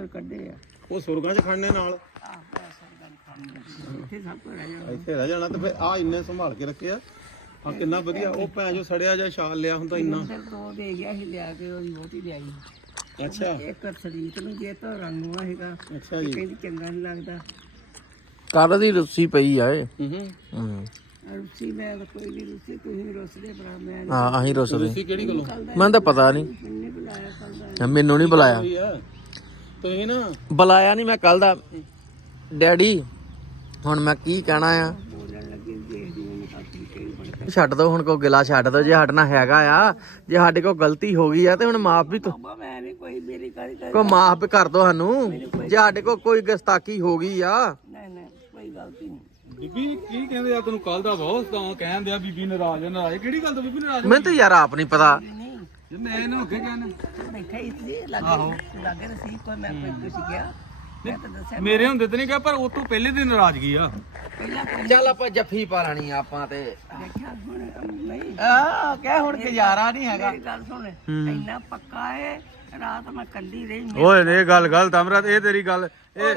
ਸਾਲ ਕੱਢੇ ਆ। ਉਹ ਸੁਰਗਾਂ 'ਚ ਖੜਨੇ ਨਾਲ। ਆਹ ਇੱਥੇ ਸਭ ਕੁਝ ਰਹਿ ਜਾਣਾ। ਇੱਥੇ ਰਹਿ ਜਾਣਾ ਤੇ ਫਿਰ ਆ ਇੰਨੇ ਸੰਭਾਲ ਕੇ ਰੱਖਿਆ ਆ। ਕਿੰਨਾ ਵਧੀਆ ਉਹ ਭੈਣ ਜੋ ਸੜਿਆ ਜਾਂ ਛਾਲ ਲਿਆ ਹੁੰਦਾ ਇੰਨਾ। ਫਿਰ ਦੋ ਦੇ ਗਿਆ ਸੀ ਲਿਆ ਕੇ ਉਹਦੀ ਵੋਟੀ ਲਿਆਈ। ਅੱਛਾ। ਇੱਕ ਸਰੀਤ ਨੂੰ ਜੇ ਤਾਂ ਰੰਗਵਾ ਹੈਗਾ ਅੱਛਾ ਜੀ। ਕਹਿੰਦੀ ਚੰਗਾ ਨਹੀਂ ਲੱਗਦਾ। ਕੱਲ ਦੀ ਰੁੱਸੀ ਪਈ ਆ ਏ ਹੂੰ ਹੂੰ। ਰੁੱਸੀ ਮੈਂ ਤਾਂ ਕੋਈ ਨਹੀਂ ਰੁੱਸੀ ਤੁਸੀਂ ਰੁੱਸਦੇ ਭਰਾ ਮੈਂ ਹਾਂ ਅਸੀਂ ਰੁੱਸਦੇ ਤੁਸੀਂ ਕਿਹੜੀ ਗੱਲੋਂ? ਮੈਨੂੰ ਤਾਂ ਪਤਾ ਨਹੀਂ। ਮੈਨੂੰ ਬੁਲਾਇਆ ਕੱਲ ਮੈਨੂੰ ਨਹੀਂ ਬੁਲਾਇਆ। ਆ। ਤੁਸੀਂ ਨਾ ਬੁਲਾਇਆ ਨਹੀਂ ਮੈਂ ਕੱਲ ਦਾ। ਡੈਡੀ ਹੁਣ ਮੈਂ ਕੀ ਕਹਿਣਾ ਆ? ਛੱਡ ਦੋ ਹੁਣ ਕੋ ਗਿਲਾ ਛੱਡ ਦੋ। ਜੇ ਹਟਣਾ ਹੈਗਾ ਆ ਜੇ ਸਾਡੇ ਕੋਲ ਗਲਤੀ ਹੋ ਗਈ ਆ ਤੇ ਹੁਣ ਮਾਫ ਵੀ ਤੂੰ ਬਾਬਾ ਮੈਂ ਨਹੀਂ ਕੋਈ ਮੇਰੀ ਕਾਹਦੀ ਕਰ ਕੋ ਮਾਫ ਕਰ ਦੋ ਸਾਨੂੰ। ਜੇ ਸਾਡੇ ਕੋਲ ਕੋਈ ਗਸਤਾਕੀ ਹੋ ਗਈ ਆ। ਨਹੀਂ ਨਹੀਂ ਕੋਈ ਗਲਤੀ ਨਹੀਂ। ਬੀਬੀ ਕੀ ਕਹਿੰਦੇ ਆ ਤੈਨੂੰ ਕੱਲ ਦਾ ਬਹੁਤ ਤਾਂ ਕਹਿੰਦੇ ਆ ਬੀਬੀ ਨਾਰਾਜ਼ ਨਾਰਾਜ਼। ਕਿਹੜੀ ਗੱਲ ਤੋਂ ਬੀਬੀ ਨਾਰਾਜ਼ ਮੈਨੂੰ ਤਾਂ ਯਾਰ ਆਪ ਨਹੀਂ ਪਤਾ। ਜੇ ਮੈਂ ਇਹਨੂੰ ਅੱਗੇ ਕਹਿੰਦਾ ਬੈਠਾ ਹੀ ਸੀ ਲੱਗੇ ਲੱਗੇ ਤਾਂ ਸੀ ਕੋਈ ਮੈਂ ਕੋਈ ਕੁਛ ਗਿਆ ਮੈਂ ਤਾਂ ਦੱਸਿਆ ਮੇਰੇ ਹੁੰਦੇ ਤੇ ਨਹੀਂ ਕਿਹਾ ਪਰ ਉਹ ਤੋਂ ਪਹਿਲੇ ਦਿਨ ਨਾਰਾਜ਼ਗੀ ਆ। ਪਹਿਲਾਂ ਕੋਈ ਚੱਲ ਆਪਾਂ ਜੱਫੀ ਪਾ ਲੈਣੀ ਆ ਆਪਾਂ ਤੇ। ਦੇਖਿਆ ਹੁਣ ਨਹੀਂ। ਆ ਕਹਿ ਹੁਣ ਗੁਜ਼ਾਰਾ ਨਹੀਂ ਹੈਗਾ। ਮੇਰੀ ਗੱਲ ਸੁਣ ਇੰਨਾ ਪੱਕਾ ਹੈ ਰਾਤ ਮੈਂ ਕੱਲੀ ਰਹੀ ਮੈਂ ਓਏ ਇਹ ਗੱਲ ਗਲਤ ਅਮਰਤ ਇਹ ਤੇਰੀ ਗੱਲ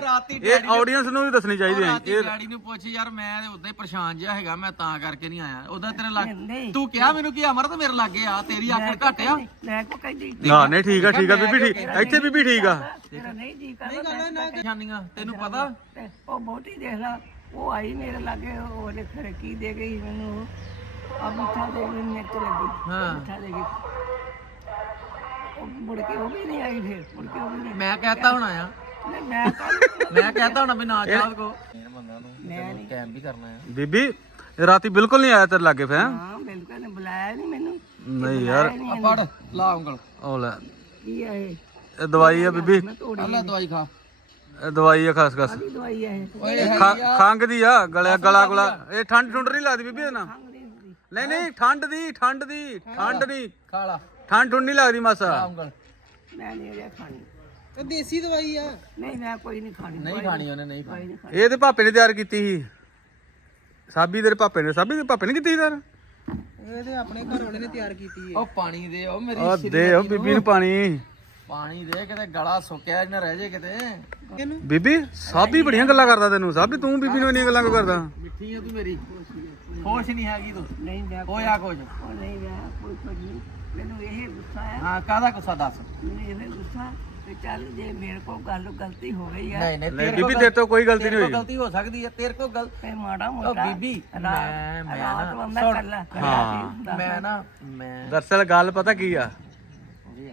ਰਾਤੀ ਇਹ ਆਡੀਅנס ਨੂੰ ਵੀ ਦੱਸਣੀ ਚਾਹੀਦੀ ਹੈ। ਰਾਤੀ ਡੈਡੀ ਨੂੰ ਪੁੱਛ ਯਾਰ ਮੈਂ ਤੇ ਉਦਾਂ ਹੀ ਪਰੇਸ਼ਾਨ ਜਿਹਾ ਹੈਗਾ ਮੈਂ ਤਾਂ ਕਰਕੇ ਨਹੀਂ ਆਇਆ। ਉਦਾਂ ਤੇਰੇ ਲੱਗ ਨਹੀਂ ਤੂੰ ਕਿਹਾ ਮੈਨੂੰ ਕੀ ਅਮਰ ਤੇ ਮੇਰੇ ਲਾਗੇ ਆ ਤੇਰੀ ਆਕੜ ਘੱਟ ਆ। ਮੈਂ ਕੋ ਕਹਿੰਦੀ ਨਾ ਨਹੀਂ ਠੀਕ ਆ ਠੀਕ ਆ ਬੀਬੀ ਠੀਕ ਇੱਥੇ ਬੀਬੀ ਠੀਕ ਆ। ਤੇਰਾ ਨਹੀਂ ਜੀ ਕਰਦਾ ਪਰੇਸ਼ਾਨੀਆਂ ਤੈਨੂੰ ਪਤਾ? ਤੇ ਉਹ ਬਹੁਤੀ ਦੇਖ ਲਾ ਉਹ ਆਈ ਮੇਰੇ ਲਾਗੇ ਉਹਨੇ ਫਿਰ ਕੀ ਦੇ ਗਈ ਮੈਨੂੰ? ਆ ਮਿੱਠਾ ਦੇ ਗਈ ਮੇਰੇ ਤੇ ਲੱਗੀ ਹਾਂ। ਮਿੱਠਾ ਦੇ ਗਈ। ਉਹ ਮੁੜ ਕੇ ਉਹ ਵੀ ਨਹੀਂ ਆਈ ਫਿਰ ਮੁੜ ਕੇ ਉਹ ਵੀ ਨਹੀਂ ਮੈਂ ਕਹਤਾ ਹੋਣਾ ਆ। ਨਹੀਂ, ਮੈਂ ਮੈਂ ਕਹਤਾ ਹੋਣਾ ਵੀ ਨਾ ਚਾਹ ਕੋ। ਬੰਦਾ ਨੂੰ ਮੈਂ ਨਹੀਂ। ਕੈਮ ਵੀ ਕਰਨਾ ਆ। ਬੀਬੀ ਰਾਤੀ ਬਿਲਕੁਲ ਨਹੀਂ ਆਇਆ ਤੇਰੇ ਲਾਗੇ ਫੇ। ਹਾਂ ਬਿਲਕੁਲ ਨੇ ਬੁਲਾਇਆ ਨਹੀਂ ਮੈਨੂੰ। ਨਹੀਂ ਯਾਰ। ਆ ਫੜ ਲਾ ਉਂਗਲ। ਉਹ ਲੈ। ਕੀ ਹੈ ਇਹ? ਇਹ ਦਵਾਈ ਆ ਬੀਬੀ। ਮੈਂ ਤੋੜੀ ਆ ਲੈ ਦਵਾਈ ਖਾ। ਇਹ ਦਵਾਈ ਆ ਖਸ ਖਸ। ਕਾਹਦੀ ਦਵਾਈ ਹੈ ਇਹ? ਓਏ ਦੀ ਆ ਗਲਾ ਗਲਾ। ਗੁਲਾ ਇਹ ਠੰਡ ਠੁੰਡ ਨਹੀਂ ਲੱਗਦੀ ਬੀਬੀ ਇਹਦੇ ਨਾਲ? ਨਹੀਂ ਹੁੰਦੀ। ਨਹੀਂ ਨਹੀਂ ਠੰਡ ਦੀ ਠੰਡ ਦੀ। ਠੰਡ ਨਹੀਂ। ਖਾ ਲਾ। ਠੰਡ ਠੁੰਡ ਨਹੀਂ ਲੱਗਦੀ ਮਾਸਾ? ਉਂਗਲ। ਮੈਂ ਨਹੀਂ ਇਹ ਖਾਣੀ। ਤੇ ਦੇਸੀ ਦਵਾਈ ਆ? ਨਹੀਂ ਮੈਂ ਕੋਈ ਨਹੀਂ ਖਾਣੀ ਨਹੀਂ ਖਾਣੀ ਉਹਨੇ ਨਹੀਂ ਕੋਈ ਖਾਣੀ। ਨਹੀਂ ਇਹ ਤੇ ਪਾਪੇ ਨੇ ਤਿਆਰ ਕੀਤੀ ਸੀ। ਸਾਬੀ ਤੇਰੇ ਪਾਪੇ ਨੇ ਸਾਬੀ ਦੇ ਪਾਪੇ ਨੇ ਕੀਤੀ ਸੀ ਤਿਆਰ? ਇਹਦੇ ਆਪਣੇ ਘਰ ਵਾਲੇ ਨੇ ਤਿਆਰ ਕੀਤੀ ਹੈ ਉਹ ਪਾਣੀ ਦੇ ਉਹ ਮੇਰੀ ਉਹ ਦੇ ਉਹ ਬੀਬੀ ਨੂੰ ਪਾਣੀ। ਪਾਣੀ ਦੇ ਕਿਤੇ ਗਲਾ ਸੁੱਕਿਆ ਨਾ ਰਹਿ ਜੇ ਕਿਤੇ। ਬੀਬੀ ਸਾਬੀ ਬੜੀਆਂ ਗੱਲਾਂ ਕਰਦਾ ਤੈਨੂੰ। ਸਾਬੀ ਤੂੰ ਬੀਬੀ ਨੂੰ ਇੰਨੀਆਂ ਗੱਲਾਂ ਕਿਉਂ ਕਰਦਾ? ਮਿੱਠੀ ਆ ਤੂੰ ਮੇਰੀ। ਖੁਸ਼ ਨਹੀਂ ਹੈਗੀ ਤੂੰ। ਨਹੀਂ ਮੈਂ ਹੋਇਆ ਕੁਝ ਉਹ ਨਹੀਂ ਮੈਂ ਕੋਈ ਕੁਝ ਨਹੀਂ। ਮੈਨੂੰ ਇਹ ਗੁੱਸਾ ਆ ਹਾਂ ਕਾਹਦਾ ਗੁੱਸਾ ਦੱਸ? ਮੈਨੂੰ ਇਹ ਗੁੱਸਾ ਤੇ ਚੱਲ ਜੇ ਮੇਰੇ ਕੋਲ ਗੱਲ ਗਲਤੀ ਹੋ ਗਈ ਆ ਨਹੀਂ ਨਹੀਂ ਨਹੀਂ ਤੇਰੇ ਬੀਬੀ ਤੇਰੇ ਤੋਂ ਕੋਈ ਗਲਤੀ ਤੇਰੇ ਨਹੀਂ ਕੋਲ ਹੋਈ। ਗਲਤੀ ਹੋ ਸਕਦੀ ਹੈ ਤੇਰੇ ਕੋਲ ਗਲ ਤੇ ਮਾੜਾ ਉਹ ਮੋਟਾ ਬੀਬੀ ਮੈਂ ਮੈਂ ਰਾਤ ਨਾ ਬੰਦਾ ਸੁਣ, ਕਰ ਲੈ ਹਾਂ। ਮੈਂ ਨਾ ਮੈਂ ਦਰਸਲ ਗੱਲ ਪਤਾ ਕੀ ਆ? ਜੀ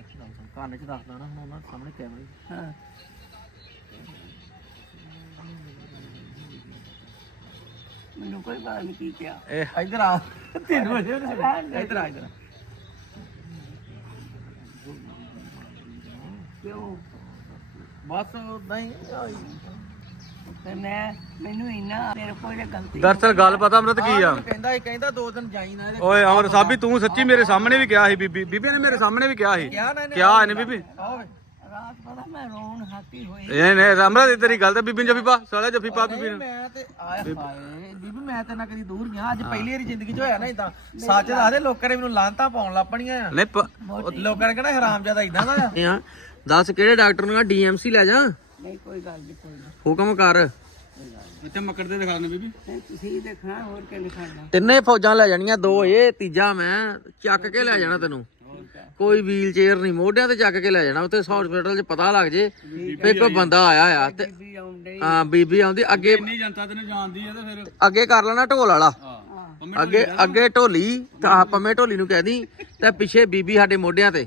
ਕੰਨ ਚ ਦੱਸਦਾ ਨਾ ਹੁਣ ਉਹਨਾਂ ਦੇ ਸਾਹਮਣੇ ਕੈਮਰੇ ਹਾਂ। ਮੈਨੂੰ ਕੋਈ ਪਤਾ ਨਹੀਂ ਕੀ ਕਿਹਾ। ਇਹ ਇੱਧਰ ਆ। ਤੈਨੂੰ ਇੱਧਰ ਆ ਇੱਧਰ ਆ। ਕਿਉਂ? ਬਸ ਨਹੀਂ ਤੇ ਮੈਂ ਮੈਨੂੰ ਇੰਨਾ ਤੇਰੇ ਕੋਲ ਇਹ ਗਲਤੀ ਦਰਸਲ ਗੱਲ ਪਤਾ ਅਮਰਤ ਕੀ ਆ? ਕਹਿੰਦਾ ਇਹ ਕਹਿੰਦਾ ਦੋ ਦਿਨ ਜਾਈ ਨਾ ਇਹਦੇ ਓਏ ਅਮਰ ਸਾਬੀ ਤੂੰ ਸੱਚੀ ਮੇਰੇ ਸਾਹਮਣੇ ਵੀ ਕਿਹਾ ਸੀ ਬੀਬੀ ਬੀਬੀ ਨੇ ਮੇਰੇ ਸਾਹਮਣੇ ਵੀ ਕਿਹਾ ਸੀ। ਕਿਹਾ ਨਾ ਇਹਨੇ ਕਿਹਾ ਇਹਨੇ ਬੀਬੀ। ਆਹ। ਰਾਤ ਪਤਾ ਮੈਂ ਰੋਣ ਹਾਤੀ ਹੋਈ। ਇਹ ਨੇ ਅਮਰਤ ਤੇਰੀ ਗੱਲ ਤੇ ਬੀਬੀ ਨੂੰ ਜੱਫੀ ਪਾ ਸਾਲਾ ਜੱਫੀ ਪਾ ਬੀਬੀ ਨੂੰ। ਮੈਂ ਤੇ ਆਏ ਹਾਏ ਬੀਬੀ ਮੈਂ ਤੇ ਨਾ ਕਦੀ ਦੂਰ ਗਿਆ ਅੱਜ ਪਹਿਲੀ ਵਾਰੀ ਜ਼ਿੰਦਗੀ 'ਚ ਹੋਇਆ ਨਾ ਇਦਾਂ ਸੱਚ ਦੱਸਦੇ ਲੋਕਾਂ ਨੇ ਮੈਨੂੰ ਲਾਂਤਾ ਪਾਉਣ ਲੱਪਣੀਆਂ ਆ ਨਹੀਂ ਪ- ਉਹ ਲੋਕਾਂ ਨੇ ਕਹਿਣਾ ਹਰਾਮਜ਼ਾਦਾ ਇਦਾਂ ਦਾ ਆ ਦੱਸ ਕਿਹੜੇ ਡਾਕਟਰ ਨੂੰ ਡੀਐਮਸੀ ਲੈ ਜਾ। ਨਹੀਂ ਕੋਈ ਗੱਲ ਨਹੀਂ ਕੋਈ ਹੁਕਮ ਕਰ। ਇੱਥੇ ਮੱਕੜ ਦੇ ਦਿਖਾ ਦੇ ਬੀਬੀ। ਨਹੀਂ, ਤੁਸੀਂ ਦੇਖਣਾ ਹੋਰ ਕਿਹਨੇ ਖਾਣਾ ਤਿੰਨੇ ਫੌਜਾਂ ਲੈ ਜਾਣੀਆਂ ਦੋ ਇਹ ਤੀਜਾ ਮੈਂ ਚੱਕ ਕੇ ਲੈ ਜਾਣਾ ਤੈਨੂੰ। ਕੋਈ ਵੀਲ ਚੇਅਰ ਨਹੀਂ ਮੋਢਿਆਂ ਤੇ ਚੱਕ ਕੇ ਲੈ ਜਾਣਾ ਉੱਥੇ ਹਸਪੀਟਲ 'ਚ ਪਤਾ ਲੱਗ ਜੇ ਵੀ ਕੋਈ ਬੰਦਾ ਆਇਆ ਆ ਤੇ ਵੀ ਆਉਂਦੇ ਹਾਂ। ਬੀਬੀ ਆਉਂਦੀ ਅੱਗੇ ਇੰਨੀ ਜਨਤਾ ਤੈਨੂੰ ਜਾਣਦੀ ਆ ਤੇ ਫਿਰ ਅੱਗੇ ਕਰ ਲੈਣਾ ਢੋਲ ਵਾਲਾ। ਹਾਂ ਅੱਗੇ ਅੱਗੇ ਢੋਲੀ ਤਾਂ ਪੰਮੇ ਢੋਲੀ ਨੂੰ ਕਹਿ ਦੀ ਤੇ ਪਿੱਛੇ ਬੀਬੀ ਸਾਡੇ ਮੋਢਿਆਂ ਤੇ।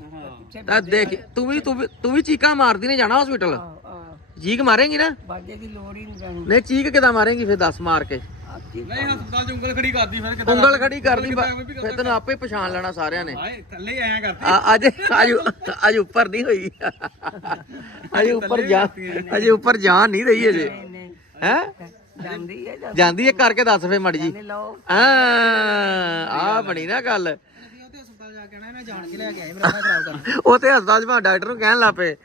ਤਾਂ ਦੇਖ ਤੂੰ ਵੀ ਤੂੰ ਵੀ ਤੂੰ ਵੀ ਚੀਕਾਂ ਮਾਰਦੀ ਨੇ ਜਾਣਾ ਹਸਪੀਟਲ ਆ ਚੀਕ ਮਾਰੇਂਗੀ ਨਾ? ਬਾਜੇ ਦੀ ਲੋੜ ਹੀ ਨਹੀਂ ਜਾਣੀ। ਨਹੀਂ ਚੀਕ ਕਿਦਾਂ ਮਾਰੇਂਗੀ ਫਿਰ ਦੱਸ ਮਾਰ ਕੇ। ਨਹੀਂ ਹਸਪਤਾਲ 'ਚ ਉਂਗਲ ਖੜੀ ਕਰਦੀ ਫਿਰ ਕਿਦਾਂ ਉਂਗਲ ਖੜੀ ਕਰਦੀ ਫਿਰ ਤੈਨੂੰ ਆਪੇ ਪਛਾਣ ਲੈਣਾ ਸਾਰਿਆਂ ਨੇ। ਹਾਏ ਥੱਲੇ ਆਇਆ ਕਰਦੀ। ਆ- ਅੱਜ ਅੱਜ ਅੱਜ ਉੱਪਰ ਨਹੀਂ ਹੋਈ। ਅਜੇ ਉੱਪਰ ਜਾ ਅਜੇ ਉੱਪਰ ਜਾਣ ਨਹੀਂ ਰਹੀ ਅਜੇ। ਨਹੀਂ ਹੈ? ਜਾਂਦੀ ਹੈ ਜਾਂਦੀ ਹੈ ਕਰਕੇ ਦੱਸ ਫੇ ਮੜ ਜੀ। ਲਓ। ਆ ਆ ਬਣੀ ਨਾ ਗੱਲ। ਉਹ ਤੇ ਚ ਭਾਵੇਂ ਡਾਕਟਰ ਨੂੰ ਕਹਿਣ ਲੱਪੇ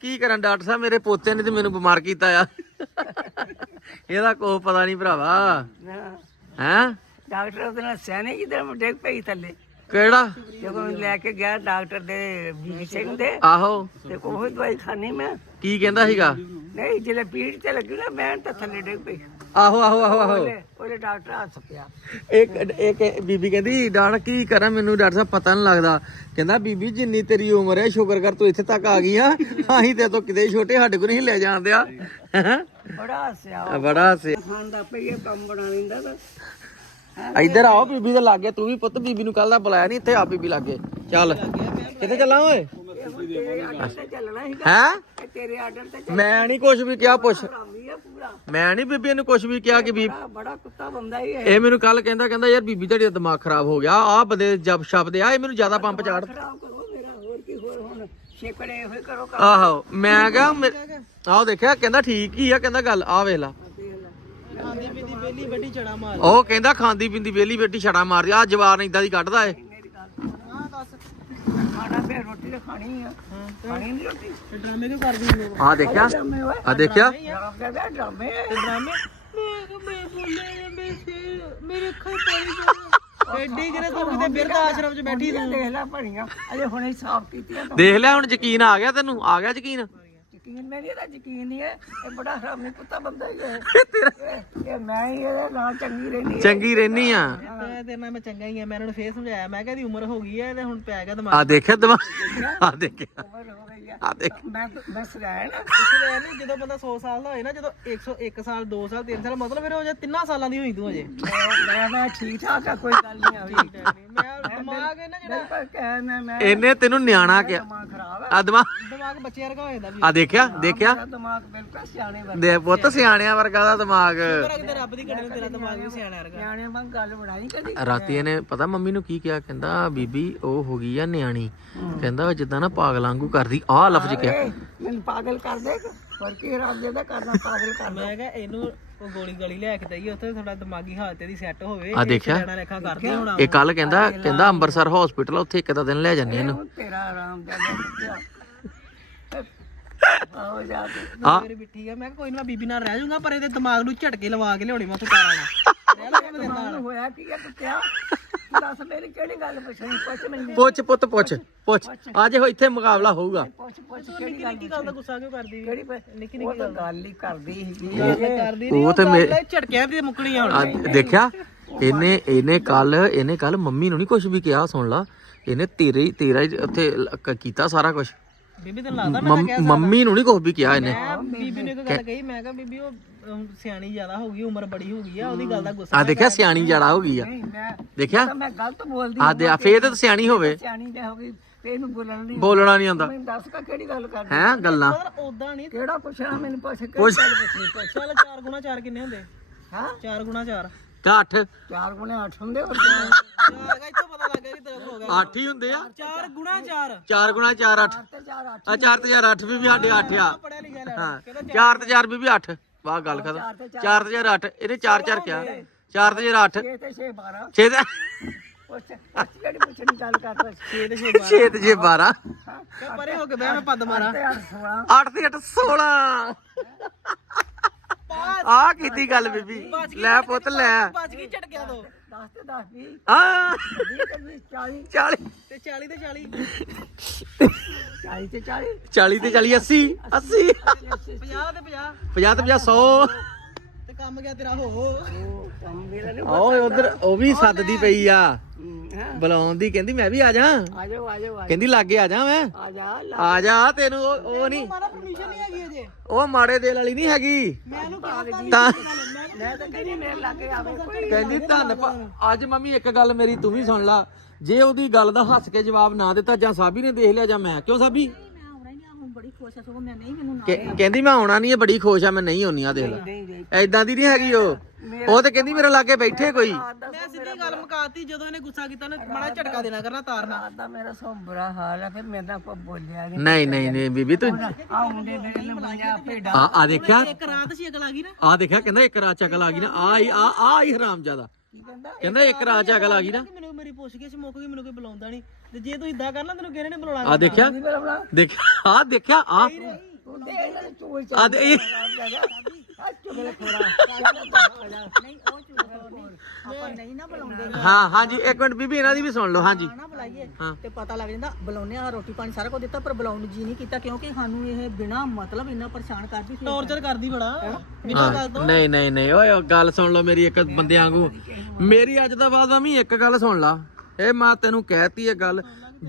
ਕੀ ਕਰਾਂ ਡਾਕਟਰ ਸਾਹਿਬ ਮੇਰੇ ਪੋਤੇ ਨੇ ਤੇ ਮੈਨੂੰ ਬਿਮਾਰ ਕੀਤਾ ਆ। ਇਹਦਾ ਕੋਈ ਪਤਾ ਨਹੀਂ ਭਰਾਵਾ। ਹੈ। ਡਾਕਟਰ ਉਹਦੇ ਨਾਲ ਸਿਆਣੇ ਜਿੱਦਾਂ ਡਿੱਗ ਪਈ ਥੱਲੇ। ਕਿਹੜਾ? ਜਦੋਂ ਲੈ ਕੇ ਗਿਆ ਡਾਕਟਰ ਦੇ ਬੀਬੀ ਸਿੰਘ ਦੇ ਆਹੋ। ਤੇ ਉਹ ਦਵਾਈ ਖਾਣੀ ਮੈਂ। ਕੀ ਕਹਿੰਦਾ ਸੀਗਾ? ਨਹੀਂ ਜਿਹੜੇ ਪੀੜ ਤੇ ਲੱਗੀ ਨਾ ਮੈਂ ਤਾਂ ਥੱਲੇ ਡਿੱਗ ਪਈ। ਆਹੋ ਆਹੋ ਆਹੋ ਆਹੋ। ਉਹਦੇ ਉਹਦੇ ਡਾਕਟਰ ਹੱਸ ਪਿਆ। ਇੱਕ ਇੱਕ ਬੀਬੀ ਕਹਿੰਦੀ ਡਾਕਟਰ ਕੀ ਕਰਾਂ ਮੈਨੂੰ ਡਾਕਟਰ ਸਾਹਿਬ ਪਤਾ ਨਹੀਂ ਲੱਗਦਾ। ਕਹਿੰਦਾ ਬੀਬੀ ਜਿੰਨੀ ਤੇਰੀ ਉਮਰ ਹੈ ਸ਼ੁਕਰ ਕਰ ਤੂੰ ਇੱਥੇ ਤੱਕ ਆ ਗਈ ਆ। ਅਸੀਂ ਤੇ ਤੋਂ ਕਿਤੇ ਛੋਟੇ ਸਾਡੇ ਕੋਲ ਨਹੀਂ ਲੈ ਜਾਂਦੇ ਆ ਬੜਾ ਹੱਸਿਆ। ਬੜਾ ਸੀ ਖਾਂਦਾ ਪਈ ਇਹ ਕੰਮ ਬਣਾ ਲੈਂਦਾ ਤਾਂ। ਇੱਧਰ ਆਓ ਬੀਬੀ ਦੇ ਲਾਗੇ ਤੂੰ ਵੀ ਪੁੱਤ ਬੀਬੀ ਨੂੰ ਕੱਲ ਦਾ ਬੁਲਾਇਆ ਨਹੀਂ ਇੱਥੇ ਆ ਬੀਬੀ ਲਾਗੇ। ਚੱਲ। ਕਿੱਥੇ ਚੱਲਾਂ ਓਏ? ਹੈ? ਤੇਰੇ ਆਰਡਰ ਤੇ ਮੈਂ ਨਹੀਂ ਕੁਝ ਵੀ ਕਿਹਾ ਪੁੱਛ। ਹਰਾਮੀ ਆ ਪੂਰਾ। ਮੈਂ ਨਹੀਂ ਬੀਬੀ ਨੂੰ ਕੁਝ ਵੀ ਕਿਹਾ ਕਿ ਬੀਬੀ ਬੜਾ ਬੜਾ ਕੁੱਤਾ ਬੰਦਾ ਹੀ ਹੈ ਇਹ ਮੈਨੂੰ ਕੱਲ ਕਹਿੰਦਾ ਕਹਿੰਦਾ ਯਾਰ ਬੀਬੀ ਤੁਹਾਡੀ ਦਾ ਦਿਮਾਗ ਖਰਾਬ ਹੋ ਗਿਆ। ਆਹ ਬੰਦੇ ਜਬ ਸ਼ਬਦ ਆ ਇਹ ਮੈਨੂੰ ਜ਼ਿਆਦਾ ਪੰਪ ਚਾੜ ਖਰਾਬ ਕਰੋ ਮੇਰਾ ਹੋਰ ਕੀ ਹੋਰ ਹੁਣ ਛੇਕੜੇ ਹੋਏ ਕਰੋ ਕੰਮ। ਆਹੋ ਮੈਂ ਕਿਹਾ ਮੇ- ਆਹ ਦੇਖਿਆ ਕਹਿੰਦਾ ਠੀਕ ਹੀ ਆ ਕਹਿੰਦਾ ਗੱਲ ਆ ਵੇਖ ਲਾ। ਖਾਂਦੀ ਪੀਂਦੀ ਬੇਲੀ ਵੱਡੀ ਚੜਾ ਮਾਰ। ਉਹ ਕਹਿੰਦਾ ਖਾਂਦੀ ਪਿੰਦੀ ਵੇਲੀ ਬੇਟੀ ਛੜਾ ਮਾਰ ਆ ਜਵਾਰ ਇਦਾਂ ਦੀ ਕੱਢਦਾ ਏ। ਮੇਰੀ ਗੱਲ ਹਾਂ ਦੱਸ ਖਾਣਾ ਫੇਰ ਰੋਟੀ ਖਾਣੀ ਆ। ਖਾਣੀ ਨਹੀਂ ਰੋਟੀ? ਡਰਾਮੇ ਕਿਉਂ ਕਰਦੀ ਲੋਕ? ਆ ਦੇਖਿਆ? ਡਰਾਮੇ ਓਏ। ਆ ਦੇਖਿਆ? ਡਰਾਮੇ ਦਾ ਡਰਾਮੇ ਡਰਾਮੇ? ਮੈਂ ਬੋਲੇ ਮੇਰੇ ਅੱਖਾਂ ਪਾਣੀ ਐਡੀ ਜਿਹੜੇ ਤੂੰ ਕਿਤੇ ਬਿਰਧ ਆਸ਼ਰਮ 'ਚ ਬੈਠੀ ਤੂੰ? ਦੇਖ ਲੈ ਭਣੀਆਂ। ਅਜੇ ਹੁਣੇ ਸਾਫ਼ ਕੀਤੀਆਂ ਤੂੰ। ਦੇਖ ਲਿਆ ਹੁਣ ਯਕੀਨ ਆ ਗਿਆ ਤੈਨੂੰ? ਆ ਗਿਆ ਯਕੀਨ? ਯਕੀਨ ਮੇਰੀ ਇਹਦਾ ਯਕੀਨ ਨਹੀਂ ਹੈ। ਇਹ ਬੜਾ ਹਰਾਮੀ ਕੁੱਤਾ ਬੰਦਾ ਹੀ ਹੈ। ਇਹ- ਮੈਂ ਹੀ ਇਹਦੇ ਨਾਲ ਚੰਗੀ ਰਹਿੰਦੀ ਚੰਗੀ ਰਹਿਨੀ ਆ ਤੇ ਮੈਂ ਮੈਂ ਚੰਗਾ ਹੀ ਆ ਮੈਂ ਇਹਨਾਂ ਨੂੰ ਫੇਰ ਸਮਝਾਇਆ ਮੈਂ ਕਿਹਾ ਦੀ ਉਮਰ ਹੋ ਗਈ ਹੈ ਤੇ ਹੁਣ ਪੈ ਗਿਆ ਦਿਮਾਗ। ਆ ਦੇਖਿਆ ਦਿਮਾਗ? ਆ ਦੇਖਿਆ। ਉਮਰ ਹੋ ਗਈ। ਹੈ। ਆ ਦੇਖ। ਮੈਂ ਸਗਾਇਆ ਨਾ ਇਸਲੇ ਨਹੀਂ ਜਦੋਂ ਬੰਦਾ 100 ਸਾਲ ਦਾ ਹੋਏ ਨਾ ਜਦੋਂ 101 ਸਾਲ 2 ਸਾਲ 3 ਸਾਲ ਮਤਲਬ ਫਿਰ ਉਹ ਜੇ ਤਿੰਨਾਂ ਸਾਲਾਂ ਦੀ ਹੋਈ ਤੂੰ ਅਜੇ ਮੈਂ- ਮੈਂ ਠੀਕ ਠਾਕ ਆ ਕੋਈ ਗੱਲ ਨਹੀਂ ਆਵੀ ਮੈਂ ਦਿਮਾਗ ਹੈ ਨਾ ਜਿਹੜਾ ਪਰ ਕਹਿ ਮੈਂ ਮੈਂ ਇਹਨੇ ਤੈਨੂੰ ਨਿਆਣਾ ਕਿਹਾ। ਦਿਮਾਗ ਖਰਾਬ ਹੈ ਆ ਦਿਮਾਗ ਦਿਮਾਗ ਬੱਚੇ ਵਰਗਾ ਹੋ ਜਾਂਦਾ ਵੀ। ਆ ਦੇਖਿਆ ਦੇਖਿਆ? ਦਿਮਾਗ ਬਿਲਕੁਲ ਸਿਆਣੇ ਵਰਗਾ। ਦੇ ਪੁੱਤ ਸਿਆਣਿਆਂ ਵਰਗਾ ਦਾ ਦਿਮਾਗ। ਪਰ ਰੱਬ ਦੀ ਘੜੀ ਨੂੰ ਤੇਰਾ ਦਿਮਾਗ ਵੀ ਸਿਆਣਾ ਵਰਗਾ। ਸਿਆਣੇ ਵਾਂਗ ਗੱਲ ਬਣਾਈ ਕਦੀ ਰਾਤੀ ਇਹਨੇ ਪਤਾ ਮੰਮੀ ਨੂੰ ਕੀ ਕਿਹਾ ਕਹਿੰਦਾ ਬੀਬੀ ਉਹ ਹੋ ਗਈ ਆ ਨਿਆਣੀ। ਕਹਿੰਦਾ ਜਿੱਦਾਂ ਨਾ ਪਾਗਲਾਂ ਵਾਂਗੂ ਕਰਦੀ। ਆਹ ਲਫ਼ਜ਼ ਕਿਹਾ ਮੈਨੂੰ ਪਾਗਲ ਕਰ ਦੇ ਪਰ ਕੀ ਰੱਬ ਦੇ ਦਾ ਕਰਨਾ ਪਾਗਲ ਕਰ ਮੈਂ ਕਿਹਾ ਇਹਨੂੰ ਉਹ ਗੋਲੀ ਗਾਲੀ ਲੈ ਕੇ ਦਈਏ ਉੱਥੇ ਥੋੜਾ ਦਿਮਾਗੀ ਹਾਲਤ ਇਹਦੀ ਸੈੱਟ ਹੋਵੇ ਆ ਦੇਖਿਆ? ਸਿਆਣਾ ਲੇਖਾ ਕਰਦੇ ਹੁਣ ਇਹ ਕੱਲ ਕਹਿੰਦਾ ਕਹਿੰਦਾ ਅੰਮ੍ਰਿਤਸਰ ਹਸਪੀਟਲ ਉੱਥੇ ਇੱਕ ਦਾ ਦਿਨ ਲੈ ਜਾਂਦੇ ਇਹਨੂੰ। ਤੇਰਾ ਆਰਾਮ ਦਾ ਆਓ ਜਾ ਕੇ। ਆ ਮੇਰੀ ਬਿੱਠੀ ਆ ਮੈਂ ਕਿਹਾ ਕੋਈ ਨਾ ਬੀਬੀ ਨਾਲ ਰਹਿ ਜਾਊਂਗਾ ਪਰ ਇਹਦੇ ਦਿਮਾਗ ਨੂੰ ਝਟਕੇ ਲਵਾ ਕੇ ਲਿਆਉਣੀ ਮੈਂ ਉੱਥੇ ਤਾਰਾਂ ਨਾਲ। ਰਹਿ ਲਾਂਗੇ ਮੇਰੇ ਨਾਲ ਮੈਨੂੰ ਹੋਇਆ ਕੀ ਆ ਕੁੱਤਿਆ ਦੱਸ ਮੇਰੀ ਕਿਹੜੀ ਗੱਲ ਪੁੱਛਣੀ? ਪੁੱਛ ਮੈਨੂੰ। ਪੁੱਛ ਪੁੱਤ ਪੁੱਛ। ਪੁੱਛ। ਅੱਜ ਹੋ ਇੱਥੇ ਮੁਕਾਬਲਾ ਹੋਊਗਾ। ਪੁੱਛ ਪੁੱਛ ਕਿਹੜੀ ਗੱਲ ਦਾ ਗੁੱਸਾ ਕਿਉਂ ਕਰਦੀ ਕਿਹੜੀ ਨਿੱਕੀ ਨਿੱਕੀ ਗੱਲ ਗੱਲ ਹੀ ਕਰਦੀ ਸੀਗੀ ਕਰਦੀ ਉਹ ਤੇ ਮੇ- ਨਹੀਂ ਝਟਕਿਆਂ ਦੀ ਮੁੱਕਣੀ ਆ ਦੇਖਿਆ ਇਹਨੇ ਇਹਨੇ ਕੱਲ ਇਹਨੇ ਕੱਲ ਮੰਮੀ ਨੂੰ ਨਹੀਂ ਕੁਝ ਵੀ ਕਿਹਾ ਸੁਣ ਲਾ। ਇਹਨੇ ਤੇਰੇ ਹੀ ਤੇਰਾ ਹੀ ਉੱਥੇ ਕੀਤਾ ਸਾਰਾ ਕੁਝ ਬੀਬੀ ਤੈਨੂੰ ਲੱਗਦਾ ਮੈਂ ਮੰਮੀ ਨੂੰ ਨਹੀਂ ਕੁਝ ਵੀ ਕਿਹਾ ਇਹਨੇ। ਮੈਂ ਬੀਬੀ ਨੂੰ ਇੱਕ ਗੱਲ ਕਹੀ ਮੈਂ ਕਿਹਾ ਬੀਬੀ ਉਹ ਅਮ, ਸਿਆਣੀ ਜ਼ਿਆਦਾ ਹੋ ਗਈ ਉਮਰ ਬੜੀ ਹੋ ਗਈ ਆ ਉਹਦੀ ਗੱਲ ਦਾ ਗੁੱਸਾ ਆ ਦੇਖਿਆ ਸਿਆਣੀ ਜੜਾ ਹੋ ਗਈ ਆ। ਨਹੀਂ ਮੈਂ ਦੇਖਿਆ? ਤਾਂ ਮੈਂ ਗਲਤ ਬੋਲਦੀ ਆ ਦੇ ਆ ਫੇਰ ਤੇ ਸਿਆਣੀ ਹੋਵੇ। ਸਿਆਣੀ ਤੇ ਹੋ ਗਈ ਇਹਨੂੰ ਬੋਲਣ ਨਹੀਂ ਬੋਲਣਾ ਨਹੀਂ ਆਉਂਦਾ। ਮੈਨੂੰ ਦੱਸ ਕਾ ਕਿਹੜੀ ਗੱਲ ਕਰਦੀ ਹੈ ਗੱਲਾਂ। ਪਰ ਉਦਾਂ ਨਹੀਂ ਕਿਹੜਾ ਪੁੱਛਣਾ? ਮੈਨੂੰ ਪੁੱਛ ਪੁੱਛਣੀ ਪੁੱਛ। ਚੱਲ 4 ਗੁਣਾ 4 ਕਿੰਨੇ ਹੁੰਦੇ? ਹਾਂ? 4 ਗੁਣਾ 4 ਕਾਠ ਚਾਰ ਗੁਣੇ 8 ਹੁੰਦੇ ਹੋਰ ਕਿੰਨੇ? ਚਾਰ ਇੱਥੋਂ ਪਤਾ ਲੱਗ ਗਿਆ ਕਿ ਤੇਰਾ ਹੋ ਗਿਆ। 8 ਹੀ ਹੁੰਦੇ ਆ। 4 ਗੁਣਾ 4 4 ਗੁਣਾ 4 8 ਤੇ ਚਾਰ 8 ਆ 4 ਤੇ 4 8 ਵੀ ਵੀ ਸਾਡੇ 8 ਆ। ਪੜਿਆ ਲਿਖਿਆ ਲੈ ਹਾਂ 4 ਤੇ 4 ਵੀ ਵੀ 8 ਵਾਹ ਗੱਲ ਖਤਮ। 4 ਤੇ 4 8 ਇਹਨੇ 4 4 ਕਿਹਾ 4 ਤੇ 4 8 6 ਤੇ 6 12 6 ਤੇ ਜਿਹੜੀ ਪੁੱਛਣੀ ਗੱਲ ਕਰ ਪੁੱਛ 6 ਤੇ 6 6 ਤੇ 6 12 12 ਪਰੇ ਹੋ ਕੇ ਬਹਿ ਮੈਂ ਪੱਦ ਮਾਰਾਂ। ਤੇ 8 16 8 ਤੇ 8 16 ਆ ਕੀਤੀ ਗੱਲ ਬੀਬੀ। ਲੈ ਪੁੱਤ ਲੈ। ਬਚ ਗਈ ਝਟਕਿਆ ਦੋ। 10 ਤੇ 10 20 ਆ 20 ਤੇ 20 40 40 ਤੇ 40 ਤੇ 40 40 ਤੇ 40 40 ਤੇ 40 80 80 50 ਤੇ 50 50 ਤੇ 50 100 ਤੇ ਕੰਮ ਗਿਆ ਤੇਰਾ ਹੋ। ਹੋ ਉਹ ਕੰਮ ਮੇਰਾ ਨਹੀਂ ਓਏ ਉਧਰ ਉਹ ਵੀ ਸੱਦਦੀ ਪਈ ਆ। ਹਾਂ ਬੁਲਾਉਂਦੀ ਕਹਿੰਦੀ ਮੈਂ ਵੀ ਆ ਜਾ। ਆ ਜਾਓ ਆ ਜਾਓ ਕਹਿੰਦੀ ਲਾਗੇ ਆ ਜਾ ਮੈਂ। ਆ ਜਾ ਆ ਜਾ ਤੈਨੂੰ ਉਹ ਉਹ ਨਹੀਂ। ਮਾਰਾ ਪਰਮਿਸ਼ਨ ਨਹੀਂ ਹੈਗੀ ਅਜੇ। ਉਹ ਮਾੜੇ ਦਿਲ ਵਾਲੀ ਨਹੀਂ ਹੈਗੀ। ਮੈਂ ਇਹਨੂੰ ਕਿਹਾ ਤਾਂ ਮੈਂ ਤਾਂ ਕਹਿੰਦੀ ਮੇਰੇ ਲਾਗੇ ਆਵੇ ਕੋਈ ਕਹਿੰਦੀ ਧੰਨ ਭਾ- ਅੱਜ ਮੰਮੀ ਇੱਕ ਗੱਲ ਮੇਰੀ ਤੂੰ ਵੀ ਸੁਣ ਲਾ। ਜੇ ਉਹਦੀ ਗੱਲ ਦਾ ਹੱਸ ਕੇ ਜਵਾਬ ਨਾ ਦਿੱਤਾ ਜਾਂ ਸਾਬੀ ਨੇ ਦੇਖ ਲਿਆ ਜਾਂ ਮੈਂ ਕਿਉਂ ਸਾਬੀ? ਕਹਿ- ਕਹਿੰਦੀ ਮੈਂ ਆਉਣਾ ਨਹੀਂ ਹੈ ਬੜੀ ਖੁਸ਼ ਆ ਮੈਂ ਨਹੀਂ ਆਉਣੀ ਆ ਦੇਖ ਲੈ। ਐਦਾਂ ਦੀ ਨਹੀਂ ਹੈਗੀ ਉਹ। ਉਹ ਤੇ ਕਹਿੰਦੀ ਮੇਰੇ ਲਾਗੇ ਬੈਠੇ ਕੋਈ। ਮੈਂ ਸਿੱਧੀ ਗੱਲ ਮੁਕਾਤੀ ਜਦੋਂ ਇਹਨੇ ਗੁੱਸਾ ਕੀਤਾ ਨਾ ਮਾੜਾ ਝਟਕਾ ਦੇਣਾ ਕਰਨਾ ਤਾਰਨਾ ਰਾਤ ਦਾ ਮੇਰਾ ਸੋ ਬੁਰਾ ਹਾਲ ਹੈ ਫਿਰ ਮੇਰੇ ਨਾਲ ਕੋਈ ਬੋਲਿਆ ਨਹੀਂ ਨਹੀਂ ਨਹੀਂ ਨਹੀਂ ਬੀਬੀ ਤੂੰ ਆ ਮੁੰਡੇ ਮੇਰੇ ਨੇ ਮੰਗਿਆ ਭੇਡਾਂ ਆ ਆ ਦੇਖਿਆ? ਇੱਕ ਰਾਤ ਸੀ ਅਕਲ ਆ ਗਈ ਨਾ। ਆ ਦੇਖਿਆ ਕਹਿੰਦਾ ਇੱਕ ਰਾਤ ਚਕਲ ਆ ਗਈ ਨਾ। ਆ ਹੀ ਆ ਆ ਹੀ ਹਰਾਮ ਕਹਿੰਦਾ? ਕਹਿੰਦਾ ਇੱਕ ਰਾਤ ਚਕਲ ਆ ਗਈ ਨਾ। ਮੈਨੂੰ ਮੇਰੀ ਪੁੱਛ ਕੇ ਮੁੱਕ ਗਈ ਮੈਨੂੰ ਕੋਈ ਬੁਲਾਉਂਦਾ ਨਹੀਂ ਤੇ ਜੇ ਤੂੰ ਇਦਾਂ ਕਰਨਾ ਤੈਨੂੰ ਕਿਹਨੇ ਨੇ ਬੁਲਾਉਣਾ? ਆ ਦੇਖਿਆ? ਨਹੀਂ ਮੇਰਾ ਬਣਾ ਦੇਖਿਆ? ਆ ਦੇਖਿਆ? ਆ ਤੂੰ ਦੇ ਇਹਨਾਂ ਦੇ ਚੋਲ ਆ ਦੇ- ਇਹ- ਆ ਚੁਗਲ ਖੋਰਾ। ਨਹੀਂ ਉਹ ਚੁਗਲ ਨਹੀਂ। ਆਪਾਂ ਨਹੀਂ ਨਾ ਬੁਲਾਉਂਦੇ। ਹਾਂ ਹਾਂਜੀ ਇੱਕ ਮਿੰਟ ਬੀਬੀ ਇਹਨਾਂ ਦੀ ਵੀ ਸੁਣ ਲਓ ਹਾਂਜੀ। ਨਾ ਬੁਲਾਈਏ। ਹਾਂ। ਤੇ ਪਤਾ ਲੱਗ ਜਾਂਦਾ ਬੁਲਾਉਨੇ ਆ ਰੋਟੀ ਪਾਣੀ ਸਾਰਾ ਕੁਝ ਦਿੱਤਾ ਪਰ ਬੁਲਾਉਣ ਨੂੰ ਜੀ ਨਹੀਂ ਕੀਤਾ ਕਿਉਂਕਿ ਸਾਨੂੰ ਇਹ ਬਿਨਾ ਮਤਲਬ ਇੰਨਾ ਪਰੇਸ਼ਾਨ ਕਰਦੀ ਸੀ। ਟੌਰਚਰ ਕਰਦੀ ਬੜਾ। ਬਿਨਾਂ ਗੱਲ ਤੋਂ। ਨਹੀਂ ਨਹੀਂ ਨਹੀਂ ਓਏ ਉਹ ਗੱਲ ਸੁਣ ਲਓ ਮੇਰੀ ਇੱਕ ਬੰਦੇ ਵਾਂਗੂ। ਮੇਰੀ ਅੱਜ ਦਾ ਬਾਅਦ ਵੀ ਇੱਕ ਗੱਲ ਸੁਣ ਲਾ। ਇਹ ਮੈਂ ਤੈਨੂੰ ਕਹਿਤੀ ਇਹ ਗੱਲ।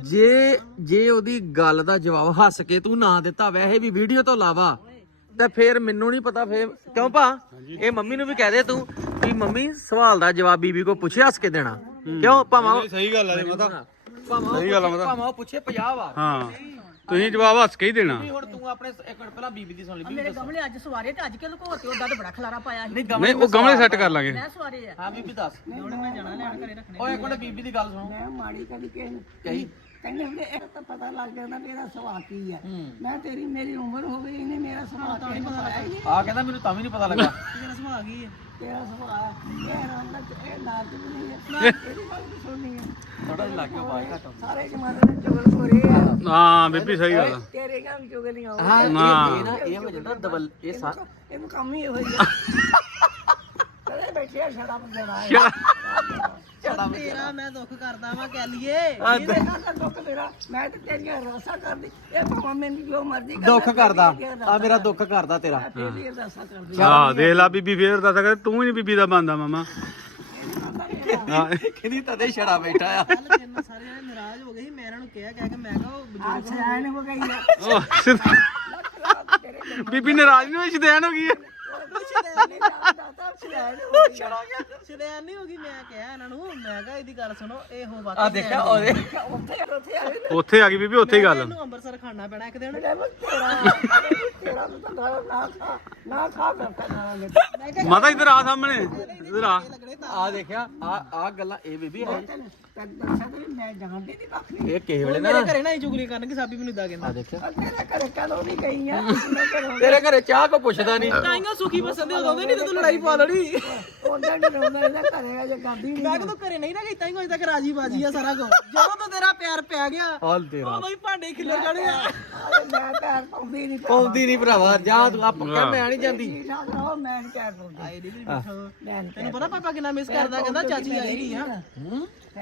ਜੇ ਜੇ ਉਹਦੀ ਗੱਲ ਦਾ ਜਵਾਬ ਹੱਸ ਕੇ ਤੂੰ ਨਾ ਦਿੱਤਾ ਵੈਸੇ ਵੀ ਵੀਡੀਓ ਤੋਂ ਇਲਾਵਾ ਤੇ ਫੇਰ ਮੈਨੂੰ ਨਹੀਂ ਪਤਾ ਫੇਰ ਕਿਉਂ ਭਾ? ਇਹ ਮੰਮੀ ਨੂੰ ਵੀ ਕਹਿ ਦੇ ਤੂੰ ਵੀ ਮੰਮੀ ਸਵਾਲ ਦਾ ਜਵਾਬ ਬੀਬੀ ਕੋ ਪੁੱਛੇ ਹੱਸ ਕੇ ਦੇਣਾ। ਕਿਉਂ? ਭਾਵਾਂ ਸਹੀ ਗੱਲ ਆ ਜੀ ਮਾਤਾ। ਭਾਵਾਂ ਉਹ ਸਹੀ ਗੱਲ ਆ ਪੁੱਛੇ- ਮਾਤਾ। ਭਾਵਾਂ ਉਹ ਪੁੱਛੇ 50 ਵਾ ਹਾਂ। ਤੁਸੀਂ ਜਵਾਬ ਹੱਸ ਕੇ ਹੀ ਦੇਣਾ। ਵੀ ਹੁਣ ਤੂੰ ਆਪਣੇ ਇੱਕ ਮਿੰਟ ਪਹਿਲਾਂ ਬੀਬੀ ਦੀ ਸੁਣ ਲਈ ਮੇਰੇ ਗਮਲੇ ਅੱਜ ਸਵਾਰੇ ਤੇ ਅੱਜ ਕਿ ਲੁਕੋ ਤੇ ਉਹਦਾ ਤੇ ਬੜਾ ਖਲਾਰਾ ਪਾਇਆ ਸੀ। ਨਹੀਂ ਨਹੀਂ ਉਹ ਗਮਲੇ ਸੈੱਟ ਕਰ ਲਾਂਗੇ। ਮੈਂ ਸਵਾਰੇ ਆ। ਹਾਂ ਬੀਬੀ ਦੱਸ। ਹੁਣ ਮੈਂ ਜਾਣਾ ਲੈਣ ਘਰੇ ਰੱਖਣੇ। ਓਏ ਇੱਕ ਮਿੰਟ ਬੀਬੀ ਦੀ ਗੱਲ ਸੁਣੋ। ਮੈਂ ਮਾੜੀ ਕਦੀ ਕਿਸੇ ਨੂੰ ਕਹੀ। ਕਹਿੰਦੇ ਹੁੰਦੇ ਇਹ ਤਾਂ ਪਤਾ ਲੱਗ ਜਾਂਦਾ ਮੇਰਾ ਸੁਭਾਅ ਕੀ ਹੈ ਹੂੰ। ਮੈਂ ਤੇਰੀ ਮੇਰੀ ਉਮਰ ਹੋ ਗਈ ਇਹਨੇ ਮੇਰਾ ਸੁਭਾਅ ਕੀ ਪਤਾ ਨਹੀਂ ਆ ਕਹਿੰਦਾ ਮੈਨੂੰ ਤਾਂ ਵੀ ਨਹੀਂ ਪਤਾ ਲੱਗਾ। ਤੇਰਾ ਸੁਭਾਅ ਕੀ ਹੈ ਤੇਰਾ ਸੁਭਾਅ ਇਹ ਰੰਗ ਚ ਇਹ ਨਾਚ ਵੀ ਨਹੀਂ ਹੈ ਇਹਦੀ ਗੱਲ ਵੀ ਸੁਣਨੀ ਹੈ ਥੋੜਾ ਜਿਹਾ ਲੱਗ ਗਿਆ ਆਵਾਜ਼ ਘੱਟ ਸਾਰੇ ਜਮਾਨੇ ਦੇ ਚੁਗਲ ਖੋਰੇ ਆ। ਹਾਂ ਬੀਬੀ ਸਹੀ ਗੱਲ ਆ। ਤੇਰੇ ਗਾਂ ਵੀ ਚੁਗਲੀਆਂ ਹੋ ਹਾਂ ਇਹ ਨਾ ਇਹ ਹੋ ਜਾਂਦਾ ਡਬਲ ਇਹ ਸਾ ਇਹਨੂੰ ਕੰਮ ਹੀ ਇਹੋ ਹੀ ਆ। ਕਦੇ ਬੈਠੇ ਆ ਛੜਾ ਬੰਦੇ ਨਾਲ। ਤੇਰਾ ਮੈਂ ਦੁੱਖ ਕਰਦਾ ਵਾਂ ਕਹਿ ਲਈਏ। ਇਹਦੇ ਨਾਲ ਤਾਂ ਦੁੱਖ ਮੇਰਾ ਮੈਂ ਤੇ ਤੇਰੀਆਂ ਰਸਾ ਕਰਦੀ। ਇਹ ਭਾਵੇਂ ਮੈਨੂੰ ਜੋ ਮਰਜ਼ੀ ਕਰ ਦੁੱਖ ਕਰਦਾ। ਆ ਮੇਰਾ ਦੁੱਖ ਕਰਦਾ ਤੇਰਾ। ਤੇ ਵੀ ਰਸਾ ਕਰਦੀ। ਹਾਂ ਦੇਖ ਲਾ ਬੀਬੀ ਫੇਰ ਦੱਸ ਕਰ ਤੂੰ ਹੀ ਨਹੀਂ ਬੀਬੀ ਦਾ ਬੰਦਾ ਮਾਮਾ। ਹਾਂ ਕਹਿੰਦੀ ਤਦੇ ਛੜਾ ਬੈਠਾ ਆ। ਕੱਲ ਤੇਰੇ ਨਾਲ ਸਾਰੇ ਜਣੇ ਨਾਰਾਜ਼ ਹੋ ਗਏ ਸੀ ਮੈਂ ਇਹਨਾਂ ਨੂੰ ਕਿਹਾ ਕਹਿ ਕੇ ਮੈਂ ਕਿਹਾ ਉਹ ਬਜ਼ੁਰਗ ਆ ਸੈਨ ਹੋ ਗਈ ਨਾ ਉਹ ਸਿੱਧਾ- ਬੀਬੀ ਨਾਰਾਜ਼ ਨਹੀਂ ਹੋਈ ਸ਼ਦੈਨ ਹੋ ਗਈ ਹੈ ਸ਼ਦੈਨ ਨਹੀਂ ਹੋ ਗਈ ਮੈਂ ਕਿਹਾ ਇਹਨਾਂ ਨੂੰ ਮੈਂ ਕਿਹਾ ਇਹਦੀ ਗੱਲ ਸੁਣੋ ਇਹ ਹੋ ਆ ਵਾਕਈ ਦੇਖਿਆ ਉਹਦੇ। ਉੱਥੇ ਆ ਗਈ ਬੀਬੀ ਉੱਥੇ ਹੀ ਗੱਲ। ਇਹਨੂੰ ਅੰਮ੍ਰਿਤਸਰ ਖਾਣਾ ਪੈਣਾ ਇੱਕ ਦਿਨ। ਮਾਤਾ ਇੱਧਰ ਆ ਸਾਹਮਣੇ ਇੱਧਰ ਆ। ਆ ਦੇਖਿਆ ਆ ਆ ਗੱਲਾਂ ਇਹ ਬੀਬੀ ਹੈ। ਇਹ ਕਿਸੇ ਵੇਲੇ ਨਾ ਮੇਰੇ ਘਰੇ ਨਾ ਹੀ ਚੁਗਲੀ ਕਰਨਗੇ ਸਾਬੀ ਮੈਨੂੰ ਇਦਾਂ ਕਹਿੰਦਾ। ਆ ਦੇਖਿਆ। ਤੇਰੇ ਘਰੇ ਕਦੋਂ ਨਹੀਂ ਗਈ ਆ ਤੇਰੇ ਘਰੇ ਚਾਹ ਕੋ ਪੁੱਛਦਾ ਨਹੀਂ ਤਾਈਆਂ ਸੁਖੀ ਪਸੰਦ ਹੋ ਜਾਂਦੇ ਨਹੀਂ ਤੇ ਤੂੰ ਲੜਾਈ ਪਾ ਲੈਣੀ ਉਹਦਾ ਨਹੀਂ ਰੋਂਦਾ ਇਹਦਾ ਘਰੇ ਅਜੇ ਗਾਦੀ ਨਹੀਂ ਮੈਂ ਕਦੋਂ ਘਰੇ ਨਹੀਂ ਨਾ ਗਈ ਤਾਈਆਂ ਅਜੇ ਤੱਕ ਰਾਜੀ ਬਾਜੀ ਆ ਸਾਰਾ ਕੁਝ ਜਦੋਂ ਤੋਂ ਤੇਰਾ ਪਿਆਰ ਪੈ ਗਿਆ ਹਾਲ ਤੇਰਾ। ਉਦੋਂ ਹੀ ਭਾਂਡੇ ਖਿਲਰ ਜਾਣੇ ਆ। ਆਲੇ ਮੈਂ ਪੈਰ ਪਾਉਂਦੀ ਨਹੀਂ ਪਾਉਂਦੀ ਨਹੀਂ ਭਰਾਵਾ ਜਾ ਤੂੰ ਆ ਪੱਕਾ ਮੈਂ ਨਹੀਂ ਜਾਂਦੀ। ਠੀਕ ਠਾਕ ਰਹੋ ਮੈਂ ਨਹੀਂ ਪੈਰ ਪਾਉਂਦੀ। ਆਏ ਨਹੀਂ ਵੀ ਬੈਠੋ। ਮੈਂ ਨੀ ਤੈਨੂੰ ਪਤਾ ਪਾਪਾ ਕਿੰਨਾ ਮਿਸ ਕਰਦਾ ਕਹਿੰਦਾ ਚਾਚੀ ਆਈ ਨਹੀਂ ਆ।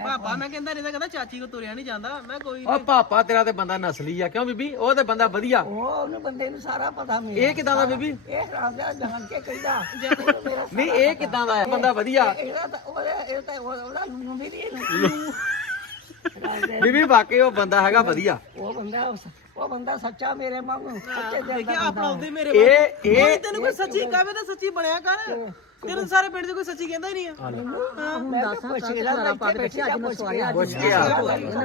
ਪਾਪਾ ਮੈਂ ਕਹਿੰਦਾ ਚਾਚੀ ਕੋ ਤੁਰਿਆ ਨਹੀਂ ਜਾਂਦਾ। ਮੈਂ ਕੋਈ ਓ ਪਾਪਾ ਤੇਰਾ ਤੇ ਬੰਦਾ ਨਸਲੀ ਆ ਕਿਉਂ ਬੀਬੀ? ਉਹ ਤੇ ਬੰਦਾ ਵਧੀਆ। ਉਹ ਉਹਨੂੰ ਬੰਦੇ ਨੂੰ ਸਾਰਾ ਪਤਾ ਮੇਰਾ ਇਹ ਕਿਦਾਂ ਦਾ ਬੀਬੀ? ਇਹ ਰਾਜਾ ਜਾਣ ਕੇ ਕਹਿੰਦਾ। ਮੇਰਾ ਨਹੀਂ ਇਹ ਕਿਦਾਂ ਦਾ ਹੈ? ਬੰਦਾ ਵਧੀਆ। ਇਹਦਾ ਤਾਂ ਉਹਦਾ ਇਹ ਤਾਂ ਉਹਦਾ ਨੂੰ ਵੀ ਨਹੀਂ ਰਾਜਾ ਬੀਬੀ ਵਾਕਈ ਉਹ ਬੰਦਾ ਹੈਗਾ ਵਧੀਆ। ਉਹ ਬੰਦਾ ਉਹ ਬੰਦਾ ਸੱਚਾ ਮੇਰੇ ਵਾਂਗੂ ਸੱਚੇ ਦਿਲ ਦਾ ਆਪਣਾ ਉਹਦੇ ਮੇਰੇ ਇਹ ਇਹ ਤੈਨੂੰ ਕੋਈ ਸੱਚੀ ਕਹੇ ਤਾਂ ਸੱਚੀ ਬਣਿਆ ਕਰ। ਤੈਨੂੰ ਸਾਰੇ ਪਿੰਡ 'ਚ ਕੋਈ ਸੱਚੀ ਕਹਿੰਦਾ ਹੀ ਨਹੀਂ ਆ। ਮੈਂ ਤਾਂ ਪੁੱਛ ਕੇ ਲਾ ਬੈਠੇ ਅੱਜ ਮੈਂ ਸਵਾਰਿਆ ਪੁੱਛ ਕੇ ਆ।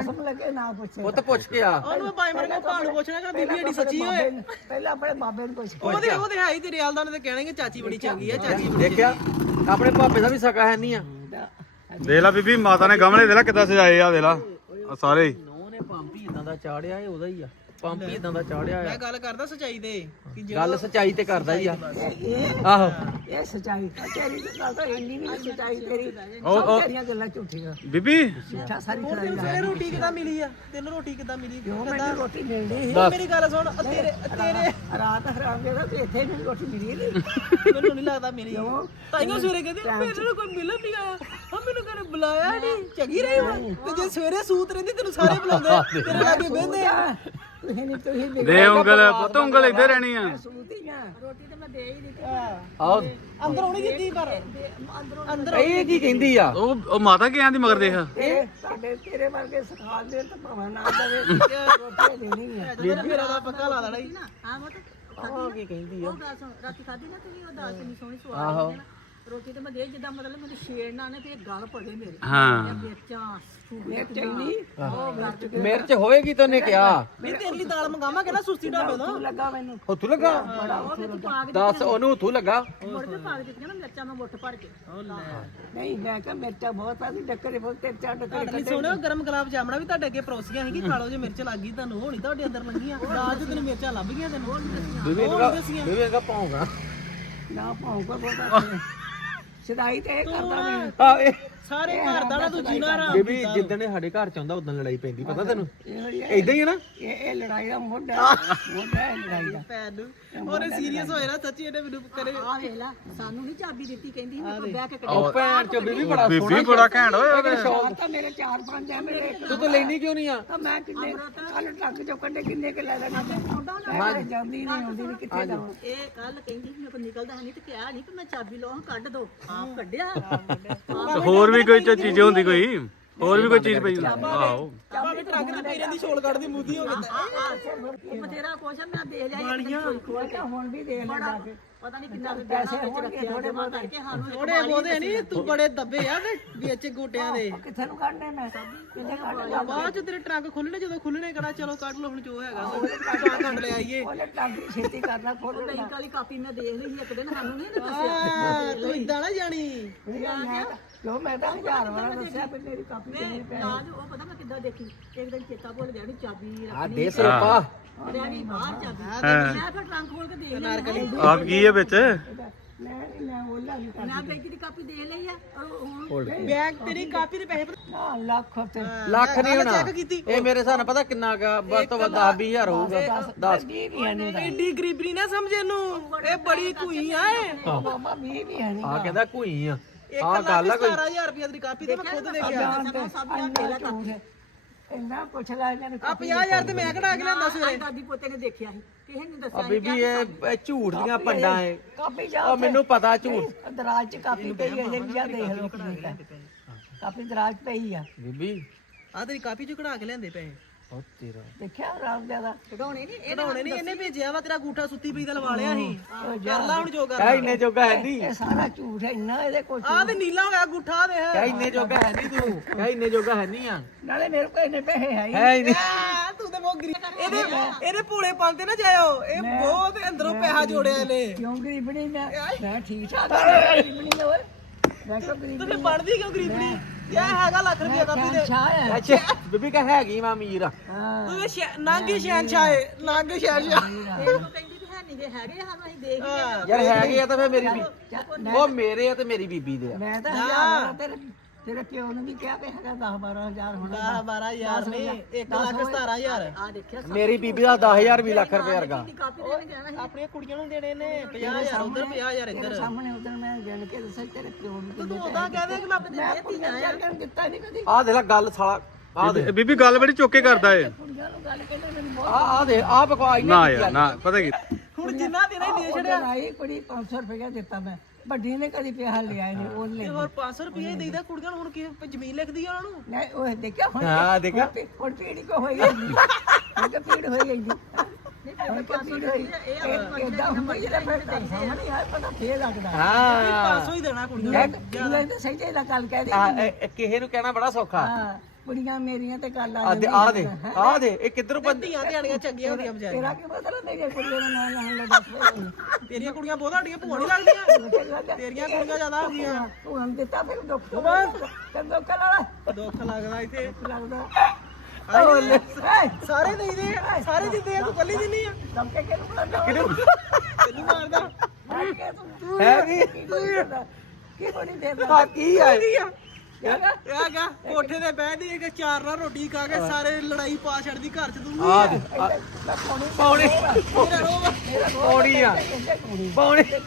ਸਭ ਲੱਗੇ ਨਾ ਪੁੱਛੇ। ਉਹ ਤਾਂ ਪੁੱਛ ਕੇ ਆ। ਉਹਨੂੰ ਮੈਂ ਬਾਈ ਮਰ ਕੇ ਭਾਣ ਪੁੱਛਣਾ ਕਿ ਬੀਬੀ ਏਡੀ ਸੱਚੀ ਹੋਏ ਪਹਿਲਾਂ ਆਪਣੇ ਬਾਬੇ ਨੂੰ ਪੁੱਛ। ਉਹਦੇ ਉਹਦੇ ਹੈ ਹੀ ਤੇਰੇ ਆਲਦਾ ਨੇ ਤੇ ਕਹਿਣਗੇ ਕਿ ਚਾਚੀ ਬੜੀ ਚੰਗੀ ਆ ਚਾਚੀ ਬੜੀ ਦੇਖਿਆ? ਆਪਣੇ ਭਾਪੇ ਦਾ ਵੀ ਸਕਾ ਹੈ ਨਹੀਂ ਆ। ਦੇਖ ਲਾ ਬੀਬੀ ਮਾਤਾ ਨੇ ਗਮਲੇ ਦੇ ਲਾ ਕਿੱਦਾਂ ਸਜਾਏ ਆ ਦੇਖ ਲਾ। ਆ ਸਾਰੇ ਹੀ। ਨੋ ਨੇ ਪੰਪ ਹੀ ਇਦਾਂ ਦਾ ਚਾੜਿਆ ਇਹ ਉਹਦਾ ਹੀ ਆ। ਪੰਪ ਹੀ ਇਦਾਂ ਦਾ ਚਾੜਿਆ ਆ। ਮੈਂ ਗੱਲ ਕਰਦਾ ਸਚਾਈ ਦੇ। ਕਿ ਗੱਲ ਸਚਾਈ ਤੇ ਕਰਦਾ ਹੀ ਆ। ਆਹੋ। ਇਹ ਸਚਾਈ ਤੇਰੀ ਤਾਂ ਗੱਲ ਤਾਂ ਇੰਨੀ ਵੀ ਸਚਾਈ ਤੇਰੀ। ਉਹ- ਸਭ ਉਹ- ਤੇਰੀਆਂ ਗੱਲਾਂ ਝੂਠੀਆਂ। ਬੀਬੀ। ਝੂਠਾ ਸਾਰੀ ਖਰਾਈ ਤੈਨੂੰ ਸਵੇਰੇ ਰੋਟੀ ਕਿੱਦਾਂ ਮਿਲੀ ਆ? ਤੈਨੂੰ ਰੋਟੀ ਕਿੱਦਾਂ ਮਿਲੀ? ਕਿਉਂ? ਮੈਨੂੰ ਰੋਟੀ ਮਿਲਦੀ ਸੀ। ਮੇਰੀ ਗੱਲ ਸੁਣ ਤੇਰੇ ਤੇਰੇ ਰਾਤ ਹਰਾਮ ਦੇ ਤੇ ਇੱਥੇ ਮੈਨੂੰ ਰੋਟੀ ਮਿਲੀ ਨਹੀਂ। ਮੈਨੂੰ ਨਹੀਂ ਲੱਗਦਾ ਮੇਰੀ ਤਾਈਓ ਸਵੇਰੇ ਕਹਿੰਦੀ ਮੇਰੇ ਨੂੰ ਕੋਈ ਮਿਲਣ ਨਹੀਂ ਆਇਆ। ਹਾਂ ਮੈਨੂੰ ਕਰੇ ਬੁਲਾਇਆ ਨਹੀਂ। ਚੰਗੀ ਰਹੀ ਵਾ। ਤੇ ਜੇ ਸਵੇਰੇ ਸੂਤ ਰਹਿੰਦੀ ਤੈਨੂੰ ਸਾਰੇ ਬੁਲਾਉਂਦੇ ਤੇਰੇ ਲਾਗੇ ਬਹਿੰਦੇ ਆ। ਤੁਸੀਂ ਨਹੀਂ ਤੁਸੀਂ ਦੇ ਉਂਗਲ ਪੁੱਤ ਉਂਗਲ ਇੱਧਰ ਰਹਿਣੀ ਆ। ਸੂਤੀਆਂ। ਰੋਟੀ ਤਾਂ ਮੈਂ ਦੇ ਹੀ ਦਿੱਤੀ ਆਓ ਅੰਦਰ ਆਉਣੀ ਦਿੱਤੀ ਪਰ। ਅੰਦਰ ਇਹ ਕੀ ਕਹਿੰਦੀ ਆ? ਉਹ ਉਹ ਮਾਤਾ ਕਿਹਾਂ ਦੀ ਮਗਰ ਦੇਖ? ਇਹ ਸਾਡੇ ਤੇਰੇ ਵਰਗੇ ਸਿਖਾ ਦੇ ਤਾਂ ਭਾਵੇਂ ਨਾ ਦੇਵੇ ਰੋਟੀ ਦੇਣੀ ਹੈ ਜਦੋਂ ਮੇਰਾ ਦਾ ਪੱਕਾ ਲਾ ਦੇਣਾ। ਹਾਂ। ਮਤ ਉਹ ਕੀ ਕਹਿੰਦੀ ਆ। ਉਹ ਰਾਤੀ ਖਾਦੀ ਨਾ ਤੁਸੀਂ ਉਹ ਦਾਲ ਕਿੰਨੀ ਸੋਹਣੀ ਸਵਾਦ ਹੈ ਨਾ। ਰੋਟੀ ਤੇ ਮੈਂ ਦੇ ਜਿੱਦਾਂ ਮਤਲਬ ਮੈਨੂੰ ਛੇੜਨਾ ਨੇ ਤੇ ਇਹ ਗਲ ਪੜੇ ਮੇਰੇ। ਹਾਂ। ਮਿਰਚਾਂ ਮਿਰਚ ਉਹ ਮਿਰਚ ਮਿਰਚ ਹੋਏਗੀ ਤਾਂ ਉਹਨੇ ਕਿਹਾ। ਨਹੀਂ ਤੇਰੇ ਲਈ ਦਾਲ ਮੰਗਾਵਾਂ ਕਹਿੰਦਾ ਸੁਸਤੀ ਢਾਬੇ ਤੋਂ ਲੱਗਾ ਮੈਨੂੰ। ਹੁੱਥੂ ਲੱਗਾ? ਦੱਸ ਉਹਨੂੰ ਹੁੱਥੂ ਲੱਗਾ? ਮੁੜ ਕੇ ਪਾ ਕੇ ਦਿੱਤੀਆਂ ਨਾ ਮਿਰਚਾਂ ਮੈਂ ਮੁੱਠ ਭਰ ਕੇ। ਨਹੀਂ ਮੈਂ ਕਿਹਾ ਮਿਰਚਾਂ ਬਹੁਤ ਆ ਸੀ ਡੱਕਰੇ ਬਹੁਤ ਤੇ ਚਾਰ ਡੱਕਰੇ ਸੁਣਿਓ ਗਰਮ ਗੁਲਾਬ ਜਾਮਣਾ ਵੀ ਤੁਹਾਡੇ ਅੱਗੇ ਪਰੋਸੀਆਂ ਸੀਗੀ ਖਾ ਲਓ ਜੇ ਮਿਰਚ ਲੱਗ ਗਈ ਤੁਹਾਨੂੰ ਹੋਣੀ ਤੁਹਾਡੇ ਅੰਦਰ ਲੰਗੀਆਂ ਦਾਲ 'ਚ ਤੈਨੂੰ ਮਿਰਚਾਂ ਲੱਭ ਗਈਆਂ ਤੈਨੂੰ। ਬੀਬੀ ਇਹਦਾ ਬੀਬੀ ਇਹਦਾ ਪਾਉਂਗਾ। ਨਾ ਪਾਉ ਕੋ ਬਹੁਤ ਸਦਾਈ ਤੇ ਇਹ ਕਰਦਾ ਮੈਂ ਆ ਇਹ ਸਾਰੇ ਘਰ ਦਾ ਨਾ ਤੂੰ ਜੀਣਾ ਰਾਮ ਬੀਬੀ ਜਿੱਦਣ ਇਹ ਸਾਡੇ ਘਰ ਚ ਆਉਂਦਾ ਉਦੋਂ ਲੜਾਈ ਪੈਂਦੀ ਪਤਾ ਤੈਨੂੰ? ਇਹੋ ਹੀ ਹੈ। ਇਦਾਂ ਹੀ ਹੈ ਨਾ? ਇਹ ਇਹ ਲੜਾਈ ਦਾ ਮੋਢਾ ਮੋਢਾ ਹੈ ਲੜਾਈ ਦਾ। ਭੈਣ ਨੂੰ। ਸੀਰੀਅਸ ਹੋਇਆ ਨਾ ਸੱਚੀ ਇਹਨੇ ਮੈਨੂੰ ਕਰੇ ਆ ਵੇਖ ਲਾ ਸਾਨੂੰ ਨਹੀਂ ਚਾਬੀ ਦਿੱਤੀ ਕਹਿੰਦੀ ਮੈਂ ਬਹਿ ਕੇ ਉਹ ਭੈਣ ਚ ਬੀਬੀ ਬੜਾ ਸੋਹਣਾ ਬੀਬੀ ਬੜਾ ਘੈਂਟ ਓਏ ਉਹਦੇ। ਚਾਰ ਤਾਂ ਮੇਰੇ ਚਾਰ ਪੰਜ ਆ ਮੇਰੇ ਤੂੰ ਤਾਂ ਲੈਣੀ ਕਿਉਂ ਨਹੀਂ ਆ? ਤਾਂ ਮੈਂ ਕਿੰਨੇ ਕੱਲ ਟੱਕ ਚੋਂ ਕੱਢੇ ਕਿੰਨੇ ਕਿ ਲੈ ਲੈਣਾ ਮੈਂ ਜਾਂਦੀ ਨਹੀਂ ਆਉਂਦੀ ਨਹੀਂ ਕਿੱਥੇ ਜਾਵਾਂ। ਇਹ ਕੱਲ ਕਹਿੰਦੀ ਮੇਰੇ ਕੋਲ ਨਿਕਲਦਾ ਨਹੀਂ ਤੇ ਕਿਹਾ ਨਹੀਂ ਕਿ ਮੈਂ ਚਾਬੀ ਲਓ ਕੱਢ ਦੋ। ਆਪ ਕੱਢਿਆ। ਹੋਰ ਵੀ ਕੋਈ ਚ- ਚੀਜ਼ ਹੁੰਦੀ ਕੋਈ। ਹੋਰ ਵੀ ਕੋਈ ਚੀਜ਼ ਪਈ ਆਹੋ। ਭਾਵੇਂ ਟਰੱਕ ਤੇ ਪੀਰੇ ਦੀ ਛੋਲ ਕੱਢਦੀ ਮੂਦੀ ਹੋ ਗਈ ਉਹ ਬਥੇਰਾ ਕੁਛ ਆ, ਮੈਂ ਦੇਖ ਲਿਆ ਇੱਕ ਦਿਨ ਕੋਈ ਖੋਲ ਕੇ ਹੁਣ ਵੀ ਦੇ ਪਤਾ ਨਹੀਂ ਕਿੰਨਾ ਕੁ ਪੈਸੇ ਕਰਕੇ ਸਾਨੂੰ ਇੱਕ ਥੋੜੇ ਬੋਦੇ ਨਹੀਂ ਤੂੰ ਬੜੇ ਦੱਬੇ ਆ ਤੇ ਵਿੱਚ ਗੋਟਿਆਂ ਦੇ। ਕਿੱਥੇ ਨੂੰ ਕੱਢਨੇ ਮੈਂ? ਕਿੱਥੇ ਕੱਢ ਬਾਅਦ ਚ ਤੇਰੇ ਟਰੱਕ ਖੁੱਲਣੇ ਜਦੋਂ ਖੁੱਲਣੇ ਕਹਣਾ ਚਲੋ ਕੱਢ ਲਓ ਹੁਣ ਜੋ ਹੈਗਾ। ਕੱਢ ਲੈ ਆਈਏ। ਉਹਨੇ ਟੱਕ ਦੀ ਛੇਤੀ ਕਰਨਾ ਖੋਲ ਬੈਂਕ ਵਾਲੀ ਕਾਪੀ ਮੈਂ ਦੇਖ ਲਈ ਸੀ ਇੱਕ ਦਿਨ ਸਾਨੂੰ ਨਹੀਂ ਇਹਨੇ ਦੱਸਿਆ। ਆ ਤੂੰ ਇਦਾਂ ਨਾ ਜਾਣੀ। ਮੈਂ ਜੋ ਮੈਂ ਤਾਂ ਹਜ਼ਾਰ ਵਾਲਾ ਦੱਸਿਆ ਵੀ ਮੇਰੀ ਕਾਪੀ ਕਿੰਨੀ ਪੈ ਲਾਜ ਉਹ ਪਤਾ ਮੈਂ ਕਿੱਦਾਂ ਦੇਖੀ? ਇੱਕ ਦਿਨ ਚੇਤਾ ਭੁੱਲ ਗਿਆ ਨੀ ਚਾਬੀ ਆ ਰੱਖਣੀ ਦੇ ਸਰਪਾ। ਰਹਿ ਗਈ ਬਾਹਰ ਚਾਬੀ। ਮੈਂ ਫਿਰ ਟਰੰਕ ਖੋਲ ਕੇ ਦੇਖ ਲਿਆ ਆਪ ਕੀ ਹੈ ਵਿੱਚ? ਮੈਂ ਨਹੀਂ ਮੈਂ ਉਹਲਾ ਨਹੀਂ ਕਰਦਾ ਮੈਂ ਬੈਂਕ ਦੀ ਕਾਪੀ ਦੇਖ ਲਈ ਆ ਔਰ ਹੁਣ ਬੈਂਕ ਤੇਰੀ ਕਾਪੀ ਦੇ ਪੈਸੇ ਨਾ ਲੱਖ ਤੇ ਲੱਖ ਨਹੀਂ ਹੋਣਾ। ਚੈੱਕ ਕੀਤੀ। ਇਹ ਮੇਰੇ ਹਿਸਾਬ ਨਾਲ ਪਤਾ ਕਿੰਨਾ ਕੁ ਵੱਧ ਤੋਂ ਵੱਧ 10 20000 ਹੋਊਗਾ। 10 ਵੀ ਵੀ ਹੈ ਨਹੀਂ ਐਡੀ ਗਰੀਬੀ ਨਹੀਂ ਨਾ ਸਮਝ ਇਹਨੂੰ। ਇਹ ਬੜੀ ਧੂਈ ਆ ਇਹ। ਮਾਮਾ ਵੀ ਵੀ ਹੈ ਨਹੀਂ ਆ ਕਹਿੰਦਾ ਕੋਈ ਆ। ਇੱਕ ਆ ਗੱਲ ਆ ਕੋਈ। 17000 ਰੁਪਏ ਦੀ ਕਾਪੀ ਤੇ ਮੈਂ ਖੁਦ ਦੇਖਿਆ। ਸਭ ਝੂਠ। ਹੈ ਇੰਨਾ ਪੁੱਛ ਲੈ ਇਹਨਾਂ ਨੂੰ ਆ 50000 ਤੇ ਮੈਂ ਕਢਾ ਕੇ ਲਿਆਂਦਾ ਸਵੇਰੇ। ਦਾਦੀ ਪੋਤੇ ਨੇ ਦੇਖਿਆ ਸੀ। ਕਿਸੇ ਨੇ ਆ ਦੱਸਿਆ ਬੀਬੀ ਇਹ ਇਹ ਝੂਠ ਦੀਆਂ ਪੰਡਾਂ ਏ ਕਾਪੀ ਜਾ ਉਹ ਮੈਨੂੰ ਪਤਾ ਝੂਠ। ਦਰਾਜ ਚ ਕਾਪੀ ਪਈ ਹੈ ਜੇ ਜਾ ਦੇਖ ਲਓ ਕਾਪੀ ਦਰਾਜ ਪਈ ਆ। ਬੀਬੀ। ਆ ਤੇਰੀ ਕਾਪੀ ਚ ਕਢਾ ਕੇ ਲਿਆਂਦੇ ਪੈਸੇ ਉਹ ਤੇਰਾ। ਦੇਖਿਆ ਆਰਾਮ ਜ਼ਿਆਦਾ ਕਢਾਉਣੇ ਨਹੀਂ ਇਹ ਕਢਾਉਣੇ ਨਹੀਂ ਇਹਨੇ ਭੇਜਿਆ ਵਾ ਤੇਰਾ ਗੂਠਾ ਸੁੱਤੀ ਪਈ ਦਾ ਲਵਾ ਲਿਆ ਸੀ। ਕਰ ਲਾ ਹੁਣ ਜੋ। ਕਰ ਕਹਿ ਇੰਨੇ ਜੋਗਾ ਹੈ ਨਹੀਂ। ਇਹ ਸਾਰਾ ਝੂਠ ਹੈ ਇੰਨਾ ਇਹਦੇ ਕੋਲ ਆ ਤੇ ਨੀਲਾ ਹੋਇਆ ਗੂਠਾ ਦੇ ਕਹਿ ਇੰਨੇ ਜੋਗਾ ਹੈ ਨਹੀਂ ਤੂੰ ਕਹਿ ਇੰਨੇ ਜੋਗਾ ਹੈ ਨਹੀਂ ਆ। ਨਾਲੇ ਮੇਰੇ ਕੋਲ ਇੰਨੇ ਪੈਸੇ ਹੈ ਹੀ ਹੈ ਹੀ ਨਹੀਂ। ਆ, ਤੂੰ ਤੇ ਬਹੁਤ ਗਰੀਬ ਇਹਦੇ ਇਹਦੇ ਭੋਲੇ ਪਾਲਤੇ ਨਾ ਜਾਇਓ। ਇਹ ਬਹੁਤ ਅੰਦਰੋਂ ਪੈਸਾ ਜੋੜਿਆ ਇਹਨੇ। ਕਿਉਂ ਗਰੀਬਣੀ ਮੈਂ ਮੈਂ ਠੀਕ ਠਾਕ ਹਾਂ, ਗਰੀਬਣੀ ਨੇ ਓਏ। ਮੈਂ ਤਾਂ ਗਰੀਬ ਤੂੰ ਪੜਦੀ ਕਿਉਂ ਗਰੀਬਣੀ ਇਹ ਹੈਗਾ ਲੱਖ ਰੁਪਏ ਕਾਪੀ ਦੇ ਹੈ। ਅੱਛਾ ਬੀਬੀ ਕਹ ਹੈਗੀ ਮੈਂ ਅਮੀਰ। ਆ ਹਾਂ। ਤੂੰ ਇਹ ਸ਼ਹਿ- ਨਾਂਗੀ ਸ਼ਹਿਨਸ਼ਾਹ ਏ ਨਾਂਗੀ ਸ਼ਹਿਨਸ਼ਾਹ। ਇਹਨੂੰ ਕਹਿੰਦੀ ਵੀ ਹੈ ਨਹੀਂ ਜੇ ਹੈਗੇ ਆ, ਸਾਨੂੰ ਅਸੀਂ ਦੇਖ ਹੀ ਯਾਰ ਹੈਗੀ ਆ ਤਾਂ ਫੇ ਮੇਰੀ ਬੀ- ਉਹ ਮੇਰੇ ਆ ਤੇ ਮੇਰੀ ਬੀਬੀ ਦੇ ਆ। ਮੈਂ ਤਾਂ ਹਜ਼ਾਰ ਤੇਰੇ ਤੇਰੇ ਪਿਓ ਨੇ ਵੀ ਕਿਹਾ ਕਿ ਹੈਗਾ 10 12000 ਹੁਣ 10 12000 ਨਹੀਂ 1 ਲੱਖ 17000 ਆ ਦੇਖਿਆ ਮੇਰੀ ਬੀਬੀ ਦਾ 10000 ਵੀ ਲੱਖ ਰੁਪਏ ਵਰਗਾ। ਆਪਣੀਆਂ ਕੁੜੀਆਂ ਨੂੰ ਦੇਣੇ ਨੇ 50000 ਉਧਰ 50000 ਤੇਰੇ ਇੱਧਰ। ਸਾਹਮਣੇ ਉਧਰ ਮੈਂ ਜਾਣ ਕੇ ਦੱਸਿਆ ਤੇਰੇ ਪਿਓ ਨੂੰ ਤੂੰ ਉਦਾਂ ਕਹਦੇ ਕਿ ਮੈਂ ਆਪਣੇ ਕੁੜੀਆਂ ਚੱਲ ਕੇ ਦਿੱਤਾ ਨਹੀਂ ਕਦੀ। ਆ ਦੇਖ ਲੈ ਗੱਲ ਸਾਲਾ ਆ ਦੇ ਬੀਬੀ ਗੱਲ ਬੜੀ ਚੁੱਕ ਕੇ ਕਰਦਾ ਏ। ਕੁੜੀਆਂ ਨੂੰ ਗੱਲ ਕਹਿੰਦੇ ਮੈਨੂੰ ਬਹੁਤ ਆ ਆ ਦੇ ਆ ਬਕਵਾਸ ਨਾ ਯਾਰ ਨਾ ਪਤਾ ਕੀ? ਹੁਣ ਜਿੰਨਾ ਦੇਣਾ ਹੀ ਦੇ ਛੜਿਆ ਆਈ ਕੁੜੀ 500 ਰੁਪਏ ਦਿੱਤਾ ਮੈਂ। ਵੱਡੀ ਨੇ ਕਦੀ ਪਿਆ ਲਿਆ ਨਹੀਂ ਉਹ ਲੈ ਹੋਰ 500 ਰੁਪਏ ਦੇਈਦਾ ਕੁੜੀਆਂ ਨੂੰ ਹੁਣ ਕੀ ਜ਼ਮੀਨ ਲਿਖਦੀ ਆ ਉਹਨਾਂ ਨੂੰ? ਨਹੀਂ ਉਹ ਦੇਖਿਆ ਹੁਣ ਹਾਂ ਦੇਖਿਆ। ਹੁਣ ਪੀੜੀ ਕੋ ਹੋਈ ਜਾਂਦੀ। ਹੁਣ ਕਿ ਪੀੜ ਹੋਈ ਜਾਂਦੀ। ਹੁਣ ਕਿ ਪੀੜ ਹੋਈ ਇਹ ਇਦਾਂ ਹੁੰਦਾ ਜਿਹੜਾ ਫਿਰ ਘਰ ਸਾਹਮਣੇ ਆ ਪਤਾ ਫੇਰ ਲੱਗਦਾ। ਹਾਂ। 500 ਹੀ ਦੇਣਾ ਕੁੜੀਆਂ ਨੂੰ ਇਹ ਤਾਂ ਸਹੀ ਚਾਹੀਦਾ ਗੱਲ ਕਹਿ ਦੇ ਆ ਇਹ- ਇਹ ਕਿਸੇ ਨੂੰ ਕਹਿਣਾ ਬੜਾ ਸੌਖਾ। ਹਾਂ। ਕੁੜੀਆਂ ਮੇਰੀਆਂ ਤੇ ਗੱਲ ਆ ਆ ਦੇ ਆ। ਦੇ ਆ ਦੇ ਇਹ ਕਿੱਧਰ ਬੰਦੀ ਧੀਆਂ ਧਿਆਣੀਆਂ ਚੰਗੀਆਂ ਹੁੰਦੀਆਂ ਵਿਚਾਰੀਆਂ। ਤੇਰਾ ਕੀ ਮਤਲਬ? ਮੇਰੀਆਂ ਕੁੜੀਆਂ ਦਾ ਨਾਂ ਲੈਣ ਦਾ ਦੱਸ ਤੇਰੀਆਂ ਕੁੜੀਆਂ ਬਹੁਤ ਸਾਡੀਆਂ ਭੂਆ ਨਹੀਂ ਲੱਗਦੀਆਂ। ਤੇਰੀਆਂ ਕੁੜੀਆਂ ਜ਼ਿਆਦਾ ਹੋ ਗਈਆਂ। ਤੂੰ ਹਮ ਦਿੱਤਾ ਫਿਰ ਦੁੱਖ ਤੇ ਦੁੱਖ ਲਾ ਦੁੱਖ ਲੱਗਦਾ ਇੱਥੇ। ਲੱਗਦਾ। ਸਾਰੇ ਦੇਈਦੇ ਆ ਸਾਰੇ ਦਿੰਦੇ ਆ ਤੂੰ ਕੱਲੀ ਦਿੰਨੀ ਆ। ਧਮਕੇ ਕਿਹਨੂੰ ਬਣਾਉਂਦਾ ਤੈਨੂੰ ਮਾਰਦਾ? ਤੂੰ ਹੈ ਵੀ ਕੀ ਬੜੀ ਦੇਰ ਆ? ਕੀ ਆ? ਗਾ ਕੋਠੇ ਤੇ ਬਹਿਦੀ ਇੱਕ ਚਾਰ ਨਾਲ ਰੋਟੀ ਖਾ ਕੇ ਸਾਰੇ ਲੜਾਈ ਪਾ ਛੱਡਦੀ ਘਰ ਚ ਤੂੰ ਆ ਦੇ ਪੌਣੀ ਪੌਣੀ ਆ। ਪੌਣੀ ਇਹ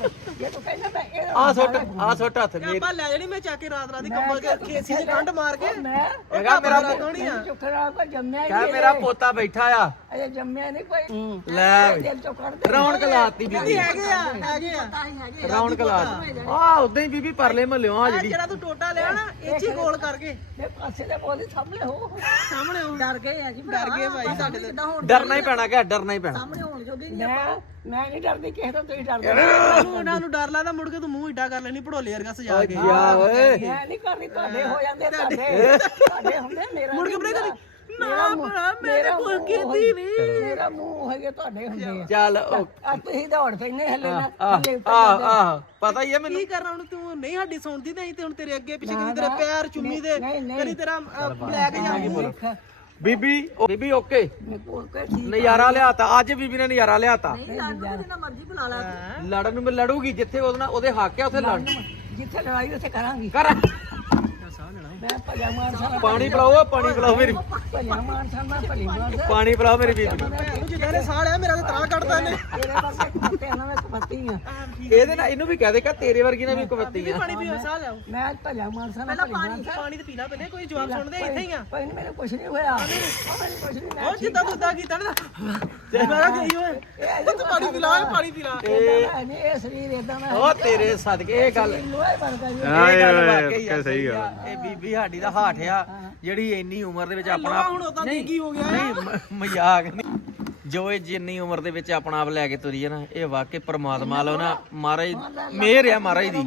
ਤਾਂ ਕਹਿੰਦਾ ਮੈਂ ਇਹ ਆ। ਸੁੱਟ ਆ ਸੁੱਟ ਹੱਥ ਮੇਰੀ ਆਪਾਂ ਲੈ ਜਾਣੀ ਮੈਂ ਚੱਕ ਕੇ ਰਾਤ ਰਾਤ ਦੀ ਕੰਬਲ ਕੇ ਖੇਸੀ ਚ ਕੰਡ ਮਾਰ ਕੇ। ਮੈਂ ਹੈਗਾ ਮੇਰਾ ਕੌਣੀ ਆ। ਚੁੱਕਰਾ ਕੋ ਜੰਮਿਆ ਹੀ ਕਹਿ ਮੇਰਾ ਪੋਤਾ ਬੈਠਾ ਆ। ਅਜੇ ਜੰਮਿਆ ਨਹੀਂ ਕੋਈ। ਲੈ ਰੌਣਕ ਲਾਤੀ ਬੀਬੀ। ਹੈਗੇ ਆ ਹੈਗੇ ਰੌਣਕ ਲਾਤੀ। ਆ ਉਦਾਂ ਹੀ ਬੀਬੀ ਪਰਲੇ ਮਹੱਲਿਓਂ ਆ ਜਿਹੜੀ। ਜਿਹੜਾ ਤੂੰ ਟੋਟਾ ਲਿਆ ਨਾ ਇਹ ਹੀ ਗੋਲ ਕਰਕੇ ਮੈਂ ਪਾਸੇ ਦੇ ਬੋਲੇ ਸਾਹਮਣੇ ਹੋ। ਸਾਹਮਣੇ ਹੋ ਡਰ ਗਏ ਆ ਜੀ ਡਰ ਗਏ ਭਾਈ ਸਾਡੇ ਤੇ। ਕਿੱਦਾਂ ਹੋਣ ਡਰਨਾ ਹੀ ਪੈਣਾ ਕਿ ਡਰਨਾ ਹੀ ਪੈਣਾ। ਸਾਹਮਣੇ ਹੋਣ ਜੋਗੇ ਨਹੀਂ ਮੈਂ ਮੈਂ ਨਹੀਂ ਡਰਦੀ ਕਿਸੇ ਤੋਂ ਤੁਸੀਂ ਡਰਦੇ ਤੈਨੂੰ ਉਹਨਾਂ ਨੂੰ ਡਰ ਲੱਗਦਾ ਮੁੜ ਕੇ ਤੂੰ ਮੂੰਹ ਏਡਾ ਕਰ ਲੈਣੀ ਭੜੋਲੇ ਵਰਗਾ ਸਜਾ ਕੇ। ਯਾ ਓਏ। ਮੈਂ ਨਹੀਂ ਕਰਦੀ ਤੁਹਾਡੇ ਹੋ ਜਾਂਦੇ ਤੁਹਾਡੇ ਤੁਹਾਡੇ। ਹੁੰਦੇ ਮੇਰਾ ਮੁੜ ਕੇ ਨਹੀਂ ਬਰੇ ਹੁੰਦਾ। ਨਾ ਭਰਾ ਮੇਰੇ ਕੋਲ ਕੀਤੀ ਨਹੀਂ ਮੇਰਾ ਮੂੰਹ ਹੈਗੇ ਤੁਹਾਡੇ ਹੁੰਦੇ ਆ। ਚੱਲ ਉਹ ਆ ਤੁਸੀਂ ਦੌੜ ਪੈਨੇ ਹੱਲੇ ਨਾ ਆ ਥੱਲੇ ਉੱਤਰ ਆ ਜਾਂਦੇ। ਆ। ਪਤਾ ਹੀ ਹੈ ਮੈਨੂੰ। ਕੀ ਕਰਨਾ ਹੁਣ ਤੂੰ? ਨਹੀਂ ਸਾਡੀ ਸੁਣਦੀ ਨਹੀਂ ਤੇ ਹੁਣ ਤੇਰੇ ਅੱਗੇ ਪਿੱਛੇ ਕਦੀ ਤੇਰੇ ਪੈਰ ਚੁੰਮੀ ਦੇ ਨਹੀਂ, ਨਹੀਂ। ਕਦੀ ਤੇਰਾ ਬਲੈਕ ਜਾਂ ਮੂੰਹ ਦੇਖ, ਬੀਬੀ ਉਹ ਬੀਬੀ ਓਕੇ। ਮੇਰੇ ਕੋਲ ਕੋਈ ਠੀਕ ਨਜ਼ਾਰਾ ਲਿਆਤਾ। ਅੱਜ ਬੀਬੀ ਨੇ ਨਜ਼ਾਰਾ ਲਿਆਤਾ। ਲੜਨ ਨੂੰ ਜਿੰਨਾ ਮਰਜ਼ੀ ਬੁਲਾ ਲਾ ਤੂੰ। ਲੜਨ ਨੂੰ ਮੈਂ ਲੜੂਗੀ ਜਿੱਥੇ ਉਹਦੇ ਨਾਲ ਉਹਦੇ ਹੱਕ ਆ ਉੱਥੇ ਲੜ ਜਿੱਥੇ ਲੜਾਈ ਉੱਥੇ ਕਰਾਂਗੀ। ਕਰ। ਮੈਂ ਮਾਰ ਪਾਣੀ ਪਿਲਾਓ ਪਾਣੀ ਪਿਲਾਓ ਮੇਰੀ। ਮਾਰ ਭਲੀ ਮਾਰ ਪਾਣੀ ਪਿਲਾਓ ਮੇਰੀ ਬੀਬੀ ਨੂੰ ਇਹਨੂੰ ਜਿੱਦਾਂ ਨੇ ਸਾਹ ਲਿਆ ਮੇਰਾ ਤੇ ਤਾਂ ਕੱਢਦਾ ਨੇ ਤੇਰੇ ਵਰਗੇ ਕੁੱਤੇ ਨਾਲ ਮੈਂ ਕੁੱਤੀ ਆ। ਇਹਦੇ ਨਾਲ ਇਹਨੂੰ ਵੀ ਕਹਿ ਦੇ ਕਿ ਤੇਰੇ ਵਰਗੀ ਨਾ ਵੀ ਕਵੱਤੀ ਆ। ਪਾਣੀ ਪੀਓ ਸਾਹ ਲਿਆਓ। ਮੈਂ ਭਜਾ ਮਾਰ ਸਾਨਾ ਭਲੀ ਮਾਰ ਸਾਨਾ ਪਾਣੀ ਤੇ ਪੀਣਾ ਪੈਂਦਾ ਕੋਈ ਜਵਾਬ ਸੁਣਦੇ ਇੱਥੇ ਹੀ ਆ। ਨਹੀਂ ਮੈਨੂੰ ਕੁਛ ਨਹੀਂ ਹੋਇਆ। ਮੈਨੂੰ ਕੁਛ ਨਹੀਂ ਉਹ ਜਿੱਦਾਂ ਤੂੰ ਉਦਾਂ ਕੀਤਾ ਨਾ ਮੈਂ ਕਿਹਾ ਗਈ ਓਏ। ਇਹ ਤੂੰ ਪਾਣੀ ਪਿਲਾ ਪਾਣੀ ਪਿਲਾ। ਇਹ ਨਹੀਂ ਇਹ ਸਰੀਰ ਇਦਾਂ ਦਾ ਉਹ ਤੇਰੇ ਸਦਕੇ ਇਹ ਗੱਲ। ਲੋਹੇ ਬਣ ਗਿਆ ਇਹ ਗੱਲ ਓਏ, ਵਾਕਈ ਆ ਸਹੀ ਆ। ਇਹ ਬੀਬੀ ਸਾਡੀ ਦਾ ਹਾਠ ਆ ਜਿਹੜੀ ਇੰਨੀ ਉਮਰ ਦੇ ਵਿੱਚ ਆਪਣਾ ਹੁਣ ਉਦਾਂ ਦੀ ਕੀ ਹੋ ਗਿਆ ਨਹੀਂ ਮ- ਮਜ਼ਾਕ ਨਹੀਂ। ਜੋ ਇਹ ਜਿੰਨੀ ਉਮਰ ਦੇ ਵਿੱਚ ਆਪਣਾ ਆਪ ਲੈ ਕੇ ਤੁਰੀ ਹੈ ਨਾ ਇਹ ਵਾਕਈ ਪ੍ਰਮਾਤਮਾ ਲੋ ਨਾ ਮਹਾਰਾਜ ਮਿਹਰ ਆ ਮਹਾਰਾਜ ਦੀ।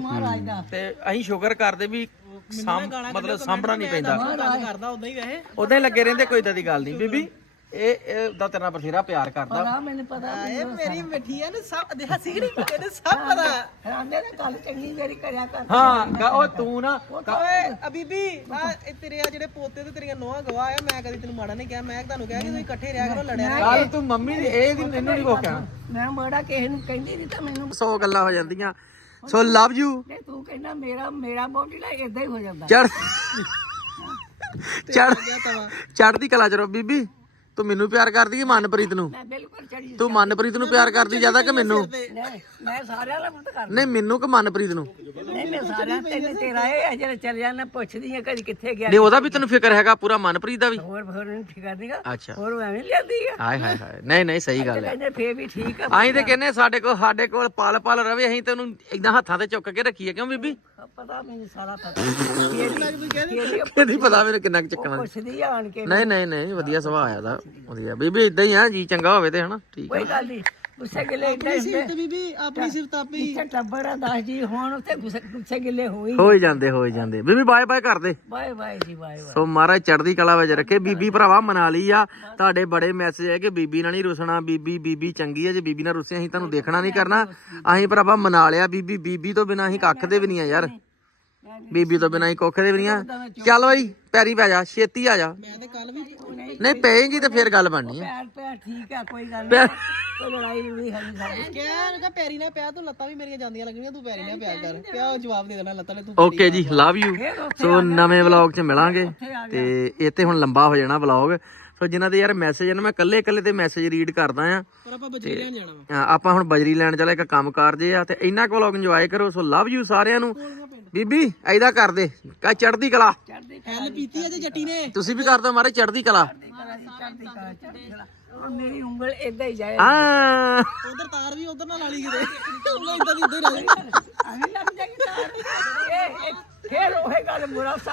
ਤੇ ਅਸੀਂ ਸ਼ੁਕਰ ਕਰਦੇ ਵੀ ਸਾਂਭ ਮਤਲਬ ਸਾਂਭਣਾ ਨਹੀਂ ਪੈਂਦਾ। ਗੱਲ ਕਰਦਾ ਉਦਾਂ ਹੀ ਵੈਸੇ। ਉਦਾਂ ਹੀ ਲੱਗੇ ਰਹਿੰਦੇ ਕੋਈ ਇਦਾਂ ਦੀ ਗੱਲ ਨਹੀਂ। ਬੀਬੀ ਇਹ ਇਹ ਦਾ ਤੇਰਾ ਬਥੇਰਾ ਪਿਆਰ ਕਰਦਾ। ਪਤਾ ਮੈਨੂੰ ਪਤਾ ਇਹ ਮੇਰੀ ਮਿੱਠੀ ਹੈ ਨਾ ਸਭ ਦੇ ਹੱਸੀ ਨਹੀਂ ਇਹਨੇ ਸਭ ਪਤਾ। ਰਾਂਦੇ ਨੇ ਗੱਲ ਚੰਗੀ ਮੇਰੀ ਕਰਿਆ ਕਰ। ਹਾਂ ਉਹ ਤੂੰ ਨਾ ਓਏ ਬੀਬੀ ਆ ਤੇਰੇ ਆ ਜਿਹੜੇ ਪੋਤੇ ਤੇ ਤੇਰੀਆਂ ਨੋਹਾਂ ਗਵਾਹ ਆ ਮੈਂ ਕਦੀ ਤੈਨੂੰ ਮਾੜਾ ਨਹੀਂ ਕਿਹਾ ਮੈਂ ਤੁਹਾਨੂੰ ਕਿਹਾ ਕਿ ਤੁਸੀਂ ਇਕੱਠੇ ਰਿਹਾ ਕਰੋ ਲੜਿਆ ਨਾ ਗੱਲ ਤੂੰ ਮੰਮੀ ਦੀ ਇਹ ਦੀ ਇਹਨੂੰ ਨਹੀਂ ਕੋ ਕਹਿਣਾ। ਮੈਂ ਬੜਾ ਕਿਸੇ ਨੂੰ ਕਹਿੰਦੀ ਨਹੀਂ ਤਾਂ ਮੈਨੂੰ 100 ਗੱਲਾਂ ਹੋ ਜਾਂਦੀਆਂ। So love you. ਨਹੀਂ ਤੂੰ ਕਹਿੰਦਾ ਮੇਰਾ ਮੇਰਾ ਬੋਡੀ ਨਾ ਇਦਾਂ ਹੀ ਹੋ ਜਾਂਦਾ। ਚੜ ਚੜ ਚੜਦੀ ਕਲਾ ਚ ਰਹੋ ਬੀਬੀ। ਤੂੰ ਮੈਨੂੰ ਪਿਆਰ ਕਰਦੀ ਹੈ ਮਨਪ੍ਰੀਤ ਨੂੰ? ਮੈਂ ਬਿਲਕੁਲ ਚੜੀ ਤੂੰ ਮਨਪ੍ਰੀਤ ਨੂੰ ਪਿਆਰ ਕਰਦੀ ਜ਼ਿਆਦਾ ਕਿ ਮੈਨੂੰ? ਨਹੀਂ ਮੈਂ ਸਾਰਿਆਂ ਦਾ ਮਤ ਕਰ ਨਹੀਂ ਮੈਨੂੰ ਕਿ ਮਨਪ੍ਰੀਤ ਨੂੰ? ਨਹੀਂ ਮੈਂ ਸਾਰਿਆਂ ਤੈਨੂੰ ਤੇਰਾ ਇਹ ਅਜੇ ਚੱਲ ਜਾਣਾ ਪੁੱਛਦੀ ਆ ਕਦੀ ਕਿੱਥੇ ਗਿਆ। ਨਹੀਂ ਉਹਦਾ ਵੀ ਤੈਨੂੰ ਫਿਕਰ ਹੈਗਾ ਪੂਰਾ ਮਨਪ੍ਰੀਤ ਦਾ ਵੀ? ਹੋਰ ਹੋਰ ਨਹੀਂ ਠਿਕਾ ਦੀਗਾ ਅੱਛਾ। ਹੋਰ ਉਹ ਐਵੇਂ ਲਿਆਂਦੀ ਆ? ਹਾਏ ਹਾਏ ਹਾਏ। ਨਹੀਂ ਨਹੀਂ ਸਹੀ ਗੱਲ ਹੈ ਕਹਿੰਦੇ ਫੇਰ ਵੀ ਠੀਕ ਆ ਅਸੀਂ ਤੇ ਕਹਿੰਨੇ ਸਾਡੇ ਕੋਲ ਸਾਡੇ ਕੋਲ ਪਲ ਪਲ ਰਵੇ ਅਸੀਂ ਤੇ ਉਹਨੂੰ ਇਦਾਂ ਹੱਥਾਂ ਤੇ ਚੁੱਕ ਕੇ ਰੱਖੀਏ। ਕਿਉਂ ਬੀਬੀ? ਪਤਾ ਮੈਨੂੰ ਸਾਰਾ ਪਤਾ। ਇਹਦੀ ਪਤਾ ਮੈਨੂੰ ਕਿੰਨਾ ਕੁ ਚੱਕਣਾ। ਪੁੱਛਦੀ ਆ ਆਣ ਕੇ। ਨਹੀਂ ਨਹੀਂ ਨਹੀਂ ਵਧੀਆ ਸੁਭਾਅ ਆ ਦਾ ਵਧੀਆ। ਬੀਬੀ ਇਦਾਂ ਹੀ ਆ ਜੀ ਚੰਗਾ ਹੋਵੇ ਤੇ ਹਨਾ ਠੀਕ ਆ। ਕੋਈ ਗੱਲ ਨਹੀਂ ਗੁੱਸੇ ਗਿਲੇ ਏਦਾਂ ਹੀ ਹੁੰਦੇ। ਤੇ ਬੀਬੀ ਆਪਣੀ ਸਿਫਤ ਆਪੀ ਇੱਥੇ ਟੱਬਰ ਆ ਦਸ ਜੀ ਹੁਣ ਉੱਥੇ ਗੁੱਸੇ ਗੁੱਸੇ ਗਿਲੇ ਹੋਈ ਹੋ ਹੀ ਜਾਂਦੇ ਹੋ ਹੀ ਜਾਂਦੇ। ਬੀਬੀ ਬਾਏ ਬਾਏ ਕਰਦੇ ਬਾਏ ਬਾਏ ਜੀ ਬਾਏ ਬਾਏ। ਸੋ ਮਹਾਰਾਜ ਚੜ੍ਹਦੀ ਕਲਾ ਵਿੱਚ ਰੱਖੇ। ਬੀਬੀ ਭਰਾਵਾ ਮਨਾ ਲਈ ਆ। ਤੁਹਾਡੇ ਬੜੇ ਮੈਸੇਜ ਹੈ ਕਿ ਬੀਬੀ ਨਾਲ ਨਹੀਂ ਰੁਸਣਾ। ਬੀਬੀ ਬੀਬੀ ਚੰਗੀ ਹੈ ਜੇ ਬੀਬੀ ਨਾਲ ਰੁੱਸੇ ਅਸੀਂ ਤੁਹਾਨੂੰ ਦੇਖਣਾ ਨਹੀਂ ਕਰਨਾ। ਅਸੀਂ ਭਰਾਵਾ ਮਨਾ ਲਿਆ। ਬੀਬੀ ਬੀਬੀ ਤੋਂ ਬਿਨਾ ਅਸੀਂ ਕੱਖ ਦੇ ਵੀ ਨਹੀਂ ਆ ਯਾਰ। ਬੀਬੀ ਤੋਂ ਬਿਨਾ ਅਸੀਂ ਕੁੱਖ ਦੇ ਵੀ ਨਹੀਂ ਆ। ਚੱਲ ਬਈ ਪੈਰੀ ਪੈ ਜਾ ਛੇਤੀ ਆ ਜਾ। ਮੈਂ ਤੇ ਕੱਲ ਵੀ ਨਹੀਂ ਪਏਗੀ ਤੇ ਫਿਰ ਗੱਲ ਬਣਨੀ ਆ। ਪੈਰ ਪੈਰ ਠੀਕ ਆ ਕੋਈ ਗੱਲ ਨਹੀਂ। ਕੋਈ ਲੜਾਈ ਨਹੀਂ ਹੈ ਸਭ ਕਿਹਾ ਨਾ ਪੈਰੀ ਨਾ ਪਿਆ ਤੂੰ ਲੱਤਾਂ ਵੀ ਮੇਰੀਆਂ ਜਾਂਦੀਆਂ ਲੱਗਣੀਆਂ ਤੂੰ ਪੈਰੀ ਨਾ ਪਿਆ ਕਰ। ਪਿਆ ਉਹ ਜਵਾਬ ਦੇ ਦੇਣਾ ਲੱਤਾਂ ਨੇ ਤੂੰ ਓਕੇ ਜੀ ਲਵ ਯੂ ਸੋ ਨਵੇਂ ਵਲੌਗ 'ਚ ਮਿਲਾਂਗੇ। ਤੇ ਇਹ ਤੇ ਹੁਣ ਲੰਬਾ ਹੋ ਜਾਣਾ ਵਲੌਗ ਸੋ ਜਿਨ੍ਹਾਂ ਦੇ ਯਾਰ ਮੈਸੇਜ ਨੇ ਮੈਂ ਕੱਲੇ ਕੱਲੇ ਤੇ ਮੈਸੇਜ ਰੀਡ ਕਰਦਾ ਆ। ਪਰ ਆਪਾਂ ਬਜਰੀ ਲੈਣ ਜਾਣਾ ਵਾ। ਅ, ਆਪਾਂ ਹੁਣ ਬਜਰੀ ਲੈਣ ਚੱਲੇ ਇੱਕ ਕੰਮ ਕਾਰਜੇ ਆ ਤੇ ਇੰਨਾ ਕੁ ਵਲੌਗ ਇੰਜੋਏ ਕਰੋ। ਸੋ ਲਵ ਯੂ ਸਾਰਿਆਂ ਨੂੰ। ਬੀਬੀ ਐਦਾ ਕਰਦੇ ਕਾ ਚੜਦੀ ਕਲਾ। ਹੈਲ ਪੀਤੀ ਅਜੇ ਜੱਟੀ ਨੇ ਤੁਸੀਂ ਵੀ ਕਰ ਦਿਓ ਮਾਰੇ ਚੜਦੀ ਕਲਾ। ਮੇਰੀ ਉਂਗਲ ਏਦਾਂ ਹੀ ਜਾਏ। ਆ ਉਧਰ ਤਾਰ ਵੀ ਉਧਰ ਨਾਲ ਵਾਲੀ ਕਿਤੇ। ਉਹ ਇਦਾਂ ਦੀ ਉਧਰ ਆ ਆਵੇਂ ਲੱਗ ਜਾਏਗੀ ਤਾਰ। ਫੇਰ ਉਹ ਗੱਲ ਬੁਰਾ ਸਭ